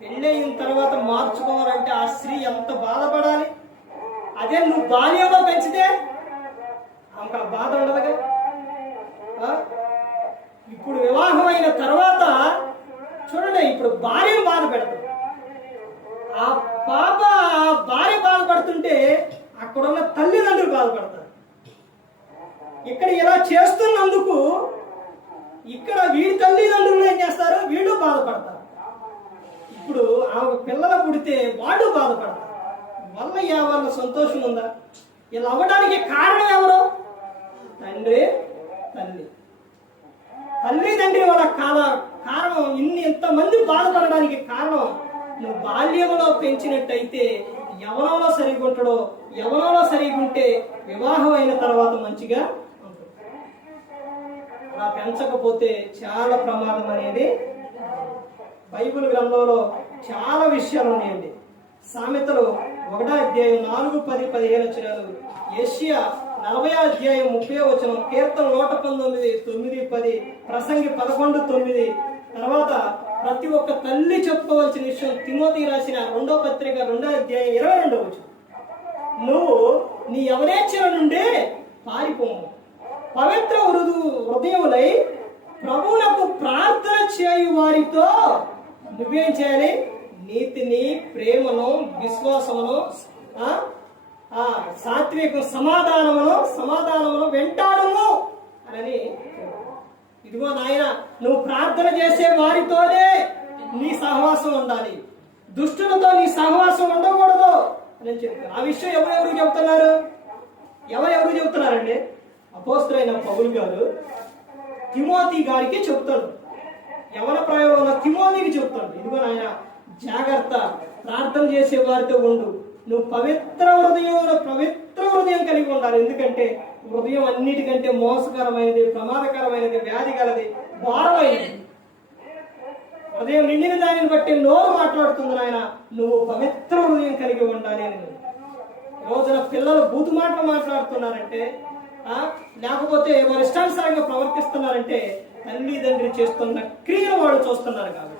పెళ్ళయిన తర్వాత మార్చుకోవాలంటే ఆ స్త్రీ ఎంత బాధపడాలి? అదే నువ్వు బాల్యంలో పెంచితే ఆమెకు ఆ బాధ ఉండదుగా. ఇప్పుడు వివాహం అయిన తర్వాత చూడండి, ఇప్పుడు భార్యను బాధ పెడతాడు. ఆ పాప భార్య బాధపడుతుంటే అక్కడున్న తల్లిదండ్రులు బాధపడతారు. ఇక్కడ ఇలా చేస్తున్నందుకు ఇక్కడ వీడి తల్లిదండ్రులు ఏం చేస్తారు? వీళ్ళు బాధపడతారు. ఇప్పుడు ఆమె పిల్లలు పుడితే వాళ్ళు బాధపడతారు. వాళ్ళ సంతోషం ఉందా? ఇలా అవ్వడానికి కారణం ఎవరు? తండ్రి తల్లి. తల్లిదండ్రి వాళ్ళ కారణం ఇంతమంది బాధపడడానికి కారణం నువ్వు బాల్యంలో పెంచినట్టయితే యవనంలో సరిగా ఉంటాడో, యవనంలో సరిగా ఉంటే వివాహం అయిన తర్వాత మంచిగా ఉంటుంది. అలా పెంచకపోతే చాలా ప్రమాదం అనేది బైబిల్ గ్రంథంలో చాలా విషయాలు ఉన్నాయండి. సామెతలు 1వ అధ్యాయం 4, 10, 15 వచనాలు, యెషయా 40వ అధ్యాయం 30వ వచనం, కీర్తన 119, 9, 10, ప్రసంగి 11, 9. తర్వాత ప్రతి ఒక్క తల్లి చెప్పుకోవాల్సిన విషయం తిమోతి రాసిన 2వ పత్రిక 2వ అధ్యాయం 22వ వచనం, నువ్వు నీ యవనేచ్ఛల నుండి పారిపోము, పవిత్ర హృదయములై ప్రభువునకు ప్రార్థన చేయు వారితో నువ్వేం చేయాలి? నీతిని, ప్రేమను, విశ్వాసమును, సాత్విక సమాధానమును వెంటాడుము అని. ఇదిగో నాయన, నువ్వు ప్రార్థన చేసే వారితోనే నీ సహవాసం ఉండాలి, దుష్టులతో నీ సహవాసం ఉండకూడదు అని చెప్తాను. ఆ విషయం ఎవరెవరు చెప్తున్నారు? ఎవరెవరు చెప్తున్నారండి? అపోస్తలుడైన పౌలు గారు తిమోతి గారికి చెప్తాడు. యవన ప్రాయంలో ఉన్న తిమోతికి చెప్తాడు, ఇదిగో నాయన జాగ్రత్త, ప్రార్థన చేసే వారితో ఉండు, నువ్వు పవిత్ర హృదయం కలిగి ఉండాలి. ఎందుకంటే హృదయం అన్నిటికంటే మోసకరమైనది, ప్రమాదకరమైనది, వ్యాధి గలది, భారమైనది. హృదయం నిండిన దానిని బట్టి నోరు మాట్లాడుతుంది. నాయన నువ్వు పవిత్ర హృదయం కలిగి ఉండాలి అని. రోజున పిల్లలు బూతు మాటలు మాట్లాడుతున్నారంటే, లేకపోతే వారు ఇష్టానుసారంగా ప్రవర్తిస్తున్నారంటే తల్లిదండ్రి చేస్తున్న క్రియలు వాడు చూస్తున్నారు కాబట్టి,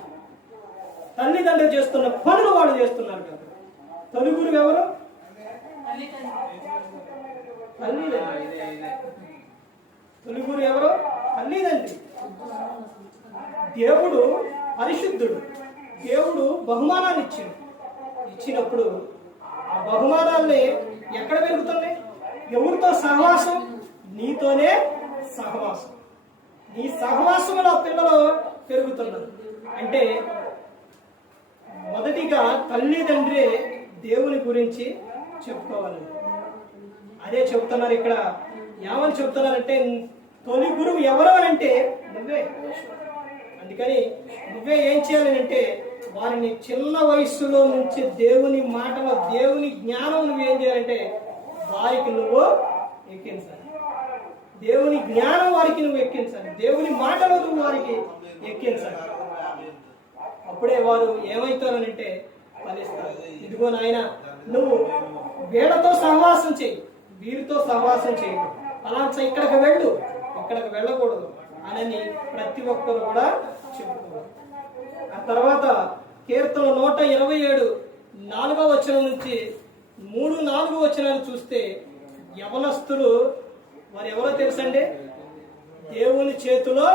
తల్లిదండ్రి చేస్తున్న పనులు వాడు చేస్తున్నారు కాబట్టి. తొలిగురు ఎవరు? తొలిగురు ఎవరు? తల్లిదండ్రి. దేవుడు పరిశుద్ధుడు. దేవుడు బహుమానాలు ఇచ్చినప్పుడు ఆ బహుమానాల్ని ఎక్కడ పెరుగుతున్నాయి? ఎవరితో సహవాసం? నీతోనే సహవాసం. నీ సహవాసంలో పిల్లలు పెరుగుతున్నారు. అంటే మొదటిగా తల్లిదండ్రి దేవుని గురించి చెప్పుకోవాలి. అదే చెప్తున్నారు ఇక్కడ. ఏమని చెప్తున్నారంటే, తొలి గురువు ఎవరు అని అంటే నువ్వే. అందుకని నువ్వే ఏం చేయాలి అంటే, వారిని చిన్న వయస్సులో నుంచి దేవుని మాటలు, దేవుని జ్ఞానం నువ్వేం చేయాలంటే వారికి నువ్వు ఎక్కించాలి. దేవుని జ్ఞానం వారికి నువ్వు ఎక్కించాలి. దేవుని మాటలు నువ్వు వారికి ఎక్కించాలి. అప్పుడే వారు ఏమవుతారనంటే ఫలిస్తారు. ఇదిగో నాయన, నువ్వు వీళ్ళతో సహవాసం చేయి, వీరితో సహవాసం చేయి. పలానా ఇక్కడికి వెళ్ళు, ఇక్కడికి వెళ్ళకూడదు అని ప్రతి ఒక్కరు కూడా చెప్పుకోవాలి. ఆ తర్వాత కీర్తన 127 4వ వచనం నుంచి 3-4 వచనాలు చూస్తే యవనస్తులు వారు ఎవరో తెలుసండి? దేవుని చేతిలో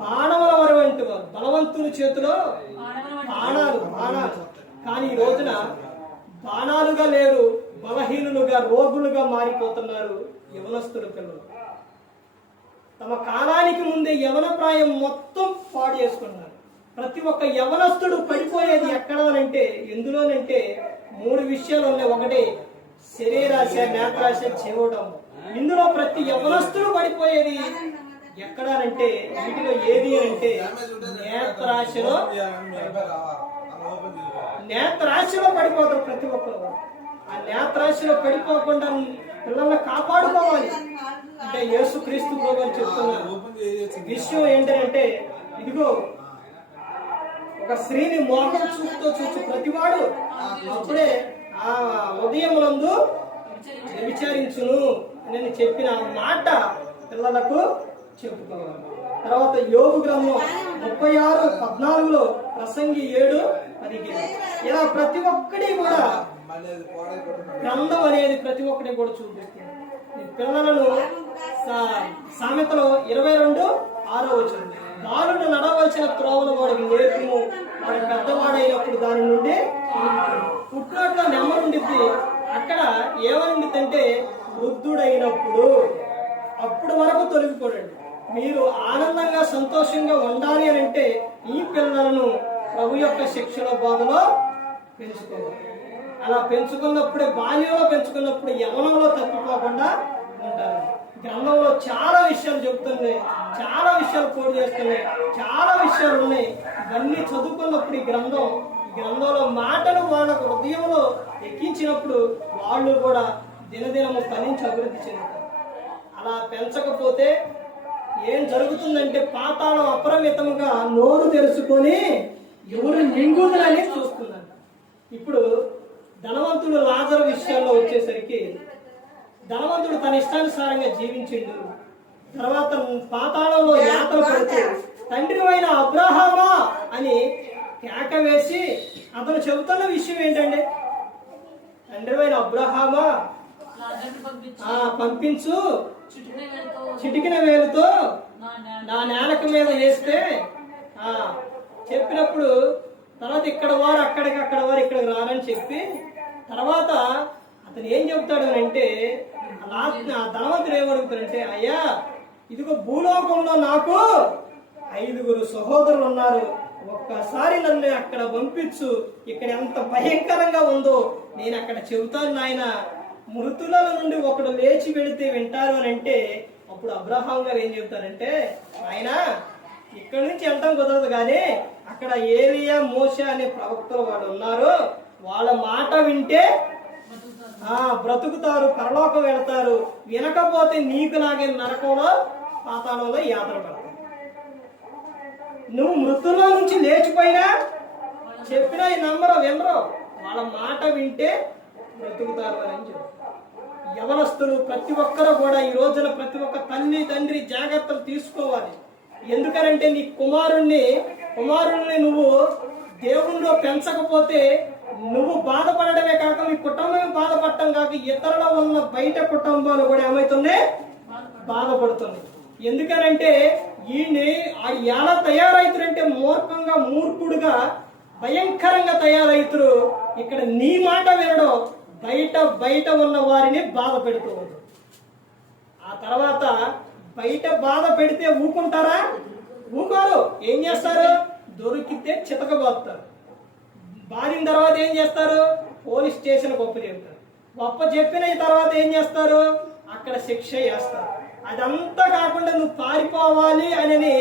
బాణముల వారు వంటి వారు, బలవంతుని చేతిలో బాణాలు. కానీ ఈ రోజున బాణాలుగా లేరు, బలహీనులుగా రోగులుగా మారిపోతున్నారు యవనస్తుల పిల్లలు. తమ కాలానికి ముందే యవన ప్రాయం మొత్తం పాడు చేసుకున్నారు. ప్రతి ఒక్క యవనస్తుడు పడిపోయేది ఎక్కడనంటే ఎందులోనంటే 3 విషయాలు ఉన్నాయి. ఒకటి శరీరాశ, నేత్రాశ, చెవడం. ఇందులో ప్రతి యవనస్తుడు పడిపోయేది ఎక్కడనంటే వీటిలో ఏది అంటే నేత్రాశలో పడిపోతారు ప్రతి ఒక్కరు. ఆ నేత్రాశలో పడిపోకుండా పిల్లల్ని కాపాడుకోవాలి అంటే యేసుక్రీస్తు ప్రభువు చెప్తున్నారు. విషయం ఏంటంటే ఇదిగో ఒక స్త్రీని మోహం చూపుతో చూసి ప్రతివాడు అప్పుడే ఆ ఉదయములందు విచారించును అని చెప్పిన మాట పిల్లలకు చెప్పుకోవాలి. తర్వాత యోబు గ్రంథం 36:14 ప్రసంగి 7:15 ఇలా ప్రతి ఒక్కటి కూడా గ్రంథం అనేది ప్రతి ఒక్కటి కూడా చూపిస్తుంది. పిల్లలను సామెతలో 22:6 బాలుడు నడవలసిన త్రోవను వాడికి నేర్పుము, వాడు పెద్దవాడైనప్పుడు దాని నుండి పుట్టినట్లో నెమ్మరుండిద్ది. అక్కడ ఏమనిండిద్దంటే వృద్ధుడైనప్పుడు అప్పుడు వరకు తొలగిపోడండి. మీరు ఆనందంగా సంతోషంగా ఉండాలి అని అంటే ఈ పిల్లలను ప్రభు యొక్క శిక్షణ బోధలో పెంచుకోవాలి. అలా పెంచుకున్నప్పుడే బాల్యంలో పెంచుకున్నప్పుడు యవనంలో తప్పిపోకుండా ఉంటారు. గ్రంథంలో చాలా విషయాలు చెబుతున్నాయి, చాలా విషయాలు కోడ్ చేస్తున్నాయి, చాలా విషయాలు ఉన్నాయి. ఇవన్నీ చదువుకున్నప్పుడు ఈ గ్రంథంలో మాటలు వాళ్ళ హృదయంలో ఎక్కించినప్పుడు వాళ్ళు కూడా దినదినము ఫలించి అభివృద్ధి చెందుతారు. అలా పెంచకపోతే ఏం జరుగుతుందంటే పాతాళం అప్రమితముగా నోరు తెరుచుకొని ఎవరు మింగుదలని చూస్తుందంట. ఇప్పుడు ధనవంతుడు లాజరు విషయాల్లో వచ్చేసరికి ధనవంతుడు తన ఇష్టానుసారంగా జీవించిండు. తర్వాత పాతాళంలో యాత్ర పడుతూ తండ్రి అయిన అబ్రహామా అని కేక వేసి అతను చెబుతున్న విషయం ఏంటంటే తండ్రి అయిన అబ్రహామా పంపించు, చిటికిన వేలుతో నా నేలక మీద వేస్తే చెప్పినప్పుడు తర్వాత ఇక్కడ వారు అక్కడ వారు ఇక్కడికి రారని చెప్పి తర్వాత అతను ఏం చెబుతాడు అంటే ధనవంతుడు ఏమడుగుతాడంటే అయ్యా ఇదిగో భూలోకంలో నాకు 5 సహోదరులు ఉన్నారు, ఒక్కసారి నన్ను అక్కడ పంపించు, ఇక్కడ ఎంత భయంకరంగా ఉందో నేను అక్కడ చెబుతాను నాయన, మృతుల నుండి ఒకడు లేచి వెళితే వింటారు అని అంటే అప్పుడు అబ్రహాం గారు ఏం చెబుతారంటే ఆయన ఇక్కడ నుంచి వెళ్ళటం కుదరదు కానీ అక్కడ ఏలియా మోషే అనే ప్రవక్తలు వాళ్ళు ఉన్నారు, వాళ్ళ మాట వింటే బ్రతుకుతారు, పరలోకం వెళతారు, వినకపోతే నీకు నాగే నరకంలో పాతాళంలో యాత్ర పడతావు. నువ్వు మృతుల్లో నుంచి లేచిపోయినా చెప్పినా ఈ నంబరు వినరు, వాళ్ళ మాట వింటే బ్రతుకుతారు అని చెప్పి యవనస్తులు ప్రతి ఒక్కరు కూడా ఈ రోజున ప్రతి ఒక్క తల్లి తండ్రి జాగ్రత్తలు తీసుకోవాలి. ఎందుకనంటే నీ కుమారుణ్ణి నువ్వు దేవుణ్ణిలో పెంచకపోతే నువ్వు బాధపడమే కాక మీ కుటుంబం బాధపడటం కాక ఇతరుల ఉన్న బయట కుటుంబాలు కూడా ఏమవుతున్నాయి బాధపడుతుంది. ఎందుకనంటే ఈయన్ని ఎలా తయారైతురంటే మూర్ఖంగా మూర్ఖుడుగా భయంకరంగా తయారైతురు. ఇక్కడ నీ మాట వినడం బయట ఉన్న వారిని బాధ పెడుతూ ఉంది. ఆ తర్వాత బయట బాధ పెడితే ఊకుంటారా? ఊకోరు. ఏం చేస్తారు? దొరికితే చితకబోస్తారు. బాధిన తర్వాత ఏం చేస్తారు? పోలీస్ స్టేషన్ గొప్ప చెప్తారు. గొప్ప చెప్పిన తర్వాత ఏం చేస్తారు? అక్కడ శిక్ష చేస్తారు. అదంతా కాకుండా నువ్వు పారిపోవాలి అని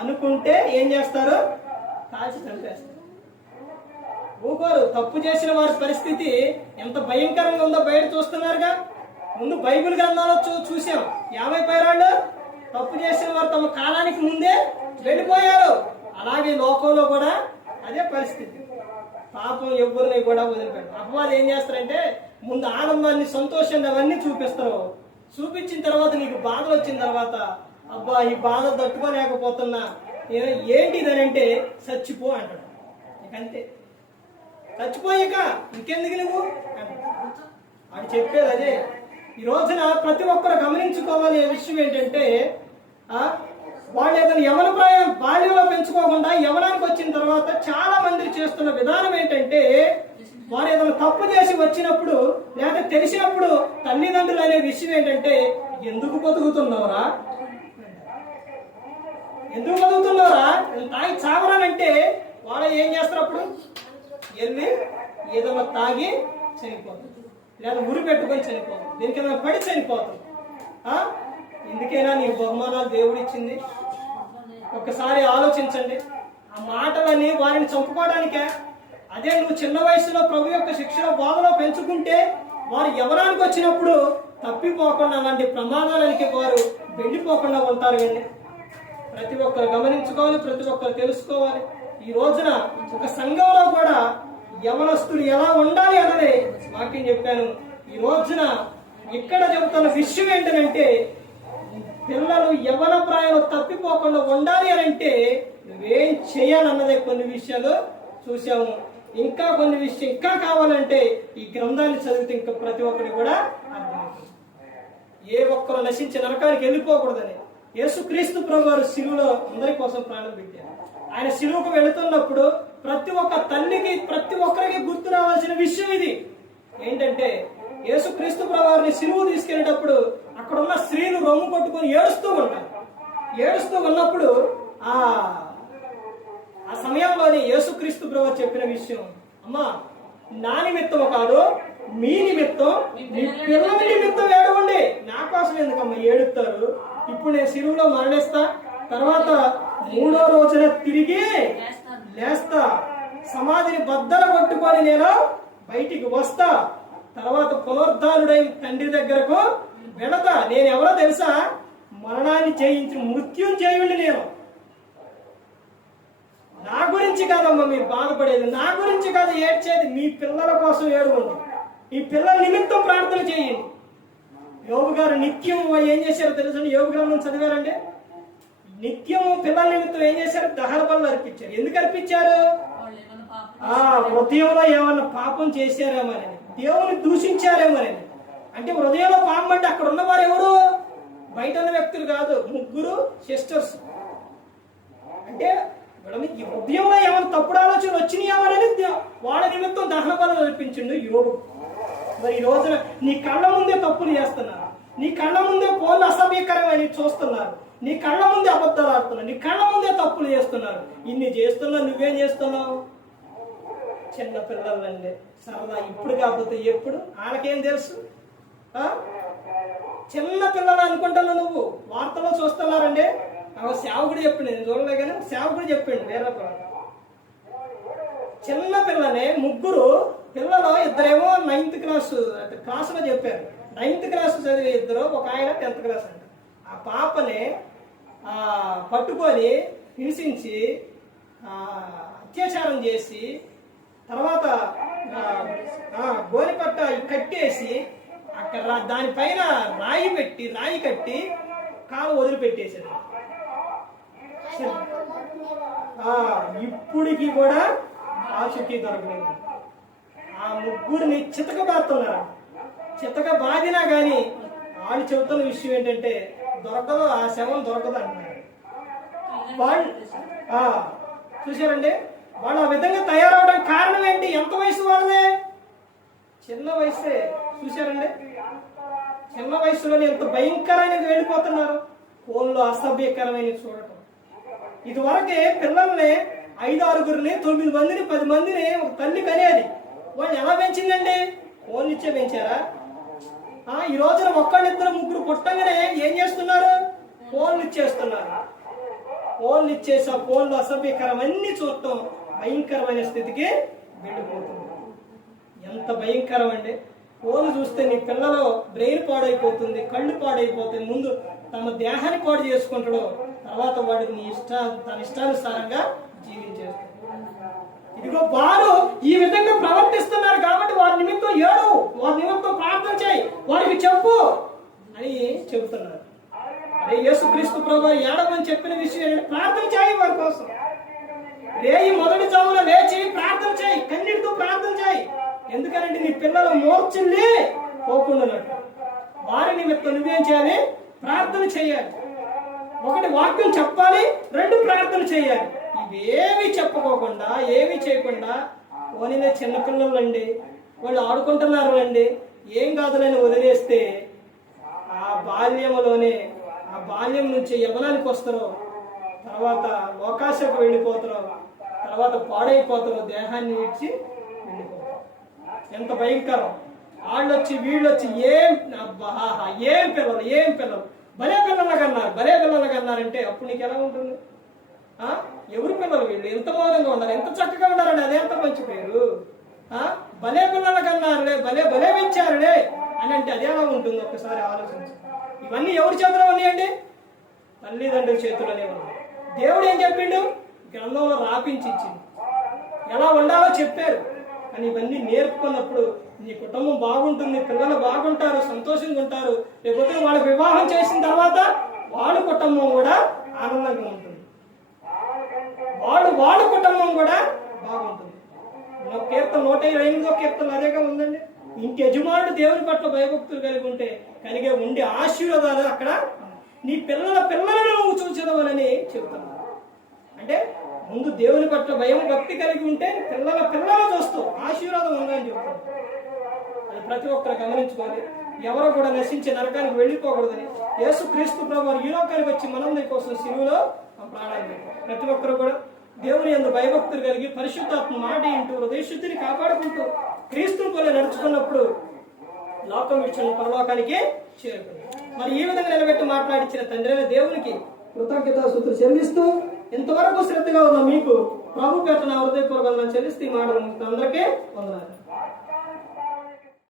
అనుకుంటే ఏం చేస్తారు? కాల్చి చంపేస్తారు. ఊకోరు. తప్పు చేసిన వారి పరిస్థితి ఎంత భయంకరంగా ఉందో బయట చూస్తున్నారుగా. ముందు బైబిల్ గ్రంథంలో చూసాం ఏమైపోయారు? తప్పు చేసిన వారు తమ కాలానికి ముందే వెళ్ళిపోయారు. అలాగే లోకంలో కూడా అదే పరిస్థితి. పాపం ఎవరిని కూడా వదిలిపెట్టారు. అపవాది ఏం చేస్తారంటే ముందు ఆనందాన్ని సంతోషాన్ని అవన్నీ చూపిస్తారు. చూపించిన తర్వాత నీకు బాధలు వచ్చిన తర్వాత అబ్బా ఈ బాధ తట్టుకోలేకపోతున్నా ఏంటిదని అంటే చచ్చిపో అంటాడు. అంతే, చచ్చిపోయాక ఇంకెందుకు నువ్వు అని చెప్పేది అదే. ఈ రోజున ప్రతి ఒక్కరు గమనించుకోవాలి విషయం ఏంటంటే వాళ్ళు ఏదైనా యవన ప్రాయం బాల్యంలో పెంచుకోకుండా యవనానికి వచ్చిన తర్వాత చాలా మంది చేస్తున్న విధానం ఏంటంటే వారు ఏదైనా తప్పు చేసి వచ్చినప్పుడు లేదా తెలిసినప్పుడు తల్లిదండ్రులు అనే విషయం ఏంటంటే ఎందుకు బతుకుతున్నావురా, ఎందుకు బతుకుతున్నావురా, తాగి చావరానంటే వాళ్ళు ఏం చేస్తారు? అప్పుడు వెళ్ళి ఏదైనా తాగి చనిపోతుంది, లేదా ఉరి పెట్టుకొని చనిపోతుంది, దీనికి ఏదైనా పడి చనిపోతుంది. ఎందుకైనా నీకు బహుమానాలు దేవుడు ఇచ్చింది? ఒక్కసారి ఆలోచించండి. ఆ మాటలని వారిని చంపుకోవడానికే. అదే నువ్వు చిన్న వయసులో ప్రభు యొక్క శిక్షణ బోధలో పెంచుకుంటే వారు యవనానికి వచ్చినప్పుడు తప్పిపోకుండా అలాంటి ప్రమాదాలకి వారు వెళ్ళిపోకుండా ఉంటారు. కానీ ప్రతి ఒక్కరు గమనించుకోవాలి, ప్రతి ఒక్కరు తెలుసుకోవాలి. ఈ రోజున ఒక సంఘంలో కూడా యవనస్తులు ఎలా ఉండాలి అన్నది వాక్యం చెప్పాను. ఈ రోజున ఇక్కడ చెబుతున్న విషయం ఏంటంటే పిల్లలు యవన ప్రాయంలో తప్పిపోకుండా ఉండాలి అని అంటే నువ్వేం చేయాలన్నదే కొన్ని విషయాలు చూసాము. ఇంకా కొన్ని విషయం ఇంకా కావాలంటే ఈ గ్రంథాన్ని చదివితే ఇంకా ప్రతి ఒక్కరి కూడా అర్థమవుతుంది. ఏ ఒక్కరు నశించి నరకానికి వెళ్ళిపోకూడదని యేసుక్రీస్తు ప్రభువారు శిలువలో అందరి కోసం ప్రాణం పెట్టారు. ఆయన శిలువకు వెళుతున్నప్పుడు ప్రతి ఒక్క తల్లికి ప్రతి ఒక్కరికి గుర్తు రావాల్సిన విషయం ఇది ఏంటంటే యేసుక్రీస్తు ప్రభువారిని శిలువ తీసుకెళ్ళేటప్పుడు అక్కడ ఉన్న స్త్రీలు రొమ్ము కొట్టుకొని ఏడుస్తూ ఉంటారు. ఏడుస్తూ ఉన్నప్పుడు ఆ సమయంలోని యేసుక్రీస్తు ప్రభువారు చెప్పిన విషయం, అమ్మా నా నిమిత్తం కాదు మీ నిమిత్తం, మీ పిల్లల నిమిత్తం ఏడవండి, నా కోసం ఎందుకమ్మా ఏడుస్తారు? ఇప్పుడు నేను శిలువలో మరణిస్తా, తర్వాత 3వ రోజున తిరిగి లేస్తా, సమాధిని బద్దలు కొట్టుకొని నేను బయటికి వస్తా, తర్వాత పునరుద్ధానుడై తండ్రి దగ్గరకు వెళతా. నేను ఎవరో తెలుసా? మరణాన్ని జయించి మృత్యుంజయుడిని నేను. నా గురించి కాదమ్మా మీరు బాధపడేది, నా గురించి కాదు ఏడ్చేది, మీ పిల్లల కోసం ఏడుకోండి, ఈ పిల్లల నిమిత్తం ప్రార్థన చేయండి. యోబు గారు నిత్యం ఏం చేశారో తెలుసండి? యోబు గ్రంథం చదివారంటే నిత్యం పిల్లల నిమిత్తం ఏం చేశారు? దహన బలులు అర్పించారు. ఎందుకు అర్పించారు? హృదయంలో ఏమన్నా పాపం చేశారేమోనని, దేవుని దూషించారేమోనని. అంటే హృదయంలో పాపం అంటే అక్కడ ఉన్నవారు ఎవరు? బయట ఉన్న వ్యక్తులు కాదు, 3 సిస్టర్స్. అంటే ఈ హృదయంలో ఏమైనా తప్పుడు ఆలోచనలు వచ్చినాయేమోనని వాళ్ళ నిమిత్తం దహన బలులు అర్పించిండు యోబు. మరి ఈ రోజున నీ కళ్ళ ముందే తప్పులు చేస్తున్నారు, నీ కళ్ళ ముందే పోలు అసభ్యకరమని చూస్తున్నారు, నీ కళ్ళ ముందే అబద్ధాలు ఆడుతున్నారు, నీ కళ్ళ ముందే తప్పులు చేస్తున్నారు. ఇన్ని చేస్తున్నా నువ్వేం చేస్తున్నావు? చిన్న పిల్లలండి సరదా, ఇప్పుడు కాకపోతే ఎప్పుడు, వాళ్ళకేం తెలుసు? చిన్న పిల్లలు అనుకుంటున్నావు నువ్వు. వార్తలో చూస్తున్నారండి, సేవకుడు చెప్పిండు, నేను చూడలే కానీ సేవకుడు చెప్పిండు వేరే చిన్న పిల్లనే 3 పిల్లలు, ఇద్దరేమో 9th క్లాసులో చెప్పారు. 9th క్లాస్ చదివే ఇద్దరు, ఒక ఆయన 10th క్లాస్ అంట. ఆ పాపని పట్టుకొని హింసించి అత్యాచారం చేసి తర్వాత గోలిపట్ట కట్టేసి అక్కడ దానిపైన రాయి కట్టి కాలు వదిలిపెట్టేసాడు. ఇప్పటికి కూడా ఆచూకీ దొరకలేదు. ఆ 3 చితకబాతున్నారు. చితక బాధినా కానీ వాళ్ళు చెబుతున్న విషయం ఏంటంటే దొరకదు, ఆ శవం దొరకదు అంటున్నారు. వాళ్ళు చూసారండి, వాళ్ళు ఆ విధంగా తయారవడానికి కారణం ఏంటి? ఎంత వయసు వాళ్ళదే? చిన్న వయసే. చూసారండి, చిన్న వయసులోనే ఎంత భయంకరమైన వెళ్ళిపోతున్నారు. ఫోన్లో అసభ్యకరమైన చూడటం. ఇదివరకే పిల్లల్ని 5-6 9 మందిని 10 మందిని ఒక తల్లి కనేది. వాళ్ళు ఎలా పెంచిందండి? ఫోన్లు ఇచ్చే పెంచారా? ఈ రోజున 1, 2, 3 పుట్టంగానే ఏం చేస్తున్నారు? ఫోన్లు ఇచ్చేస్తున్నారు. ఫోన్లు ఇచ్చేసి ఆ ఫోన్లు అసభ్యకరమన్నీ చూడటం భయంకరమైన స్థితికి వెళ్ళిపోతుంది. ఎంత భయంకరం అండి! ఫోన్ చూస్తే నీ పిల్లలు బ్రెయిన్ పాడైపోతుంది, కళ్ళు పాడైపోతుంది. ముందు తమ దేహాన్ని పాడు చేసుకుంటాడు, తర్వాత వాడిని తన ఇష్టానుసారంగా జీవించేస్తాడు. ఇదిగో వారు ఈ విధంగా ప్రవర్తిస్తున్నారు కాబట్టి వారి నిమిత్తం ఏడు, వారి నిమిత్తం ప్రార్థన చేయి, వారికి చెప్పు. అని చెబుతున్నారు. అదే యేసుక్రీస్తు ప్రభు ఏడవని చెప్పిన విషయం ఏంటంటే ప్రార్థన చేయి వారి కోసం. రేయి మొదటి జామున లేచి ప్రార్థన చేయి, కన్నీటితో ప్రార్థన చేయి. ఎందుకనంటే నీ పిల్లలు మూర్ఛిల్లి పోకుండా వారి నిమిత్తం నువ్వేం చేయాలి? ప్రార్థన చేయాలి. ఒకటి వాక్యం చెప్పాలి, రెండు ప్రార్థన చేయాలి. ఇవేమి చెప్పుకోకుండా ఏమి చేయకుండా ఓనినే చిన్నపిల్లలు అండి, వాళ్ళు ఆడుకుంటున్నారు అండి, ఏం కాదులని వదిలేస్తే ఆ బాల్యంలోనే ఆ బాల్యం నుంచి యవ్వనానికి వస్తారో, తర్వాత లోకాశకు వెళ్ళిపోతారో, తర్వాత పాడైపోతారో, దేహాన్ని ఇచ్చి వెళ్ళిపోతారు. ఎంత భయంకరం! వాళ్ళొచ్చి వీళ్ళొచ్చి ఏం పిల్లలు భలే పిల్లలకి అన్నారంటే అప్పుడు నీకు ఎలా ఉంటుంది? ఎవరి పిల్లలు వీళ్ళు? ఎంత మౌనంగా ఉన్నారు, ఎంత చక్కగా ఉన్నారండి, అదే ఎంత మంచి పేరు. భలే పిల్లలకి అన్నారులే, భలే పెంచారులే అని అంటే అదే ఎలా ఉంటుంది? ఒక్కసారి ఆలోచించి. ఇవన్నీ ఎవరి చేతిలో ఉన్నాయండి? తల్లిదండ్రుల చేతిలోనే ఉన్నాయి. దేవుడు ఏం చెప్పిండు? గ్రంథంలో రాపించి ఇచ్చింది, ఎలా ఉండాలో చెప్పారు. అని ఇవన్నీ నేర్పుకున్నప్పుడు నీ కుటుంబం బాగుంటుంది, పిల్లలు బాగుంటారు, సంతోషంగా ఉంటారు. లేకపోతే వాళ్ళకి వివాహం చేసిన తర్వాత వాళ్ళ కుటుంబం కూడా ఆనందంగా ఉంటుంది, వాళ్ళ కుటుంబం కూడా బాగుంటుంది. కీర్తన 128వ కీర్తన అదేగా ఉందండి. ఇంటి యజమానుడు దేవుని పట్ల భయభక్తులు కలిగి ఉంటే కలిగే ఉండే ఆశీర్వాదాలు అక్కడ నీ పిల్లలను నువ్వు చూచదవనని చెబుతున్నారు. అంటే ముందు దేవుని పట్ల భయం భక్తి కలిగి ఉంటే పిల్లలు చూస్తూ ఆశీర్వాదం ఉందని చెప్తాను. అది ప్రతి ఒక్కరు గమనించుకోవాలి. ఎవరో కూడా నశించే నరకానికి వెళ్ళిపోకూడదని యేసుక్రీస్తు ప్రభువు ఈ లోకానికి వచ్చి మనందరి కోసం సిలువలో ప్రాణాలు పెట్టారు. ప్రతి ఒక్కరు కూడా దేవుని యందు భయభక్తులు కలిగి పరిశుద్ధాత్మ మాట ఇంటూ హృదయ శుద్ధిని కాపాడుకుంటూ క్రీస్తుని పోలే నడుచుకున్నప్పుడు లోకం విడిచిన పరలోకానికే చేరుకుంది. మరి ఈ విధంగా నిలబెట్టి మాట్లాడించిన తండ్రి అయిన దేవునికి కృతజ్ఞతాస్తుతులు చెల్లిస్తూ ఇంతవరకు శ్రద్ధగా ఉన్న మీకు ప్రభు పేట నా హృదయపూర్వకంగా చెల్లిస్తూ ఈ మాటలు అందరికీ వందనాలు.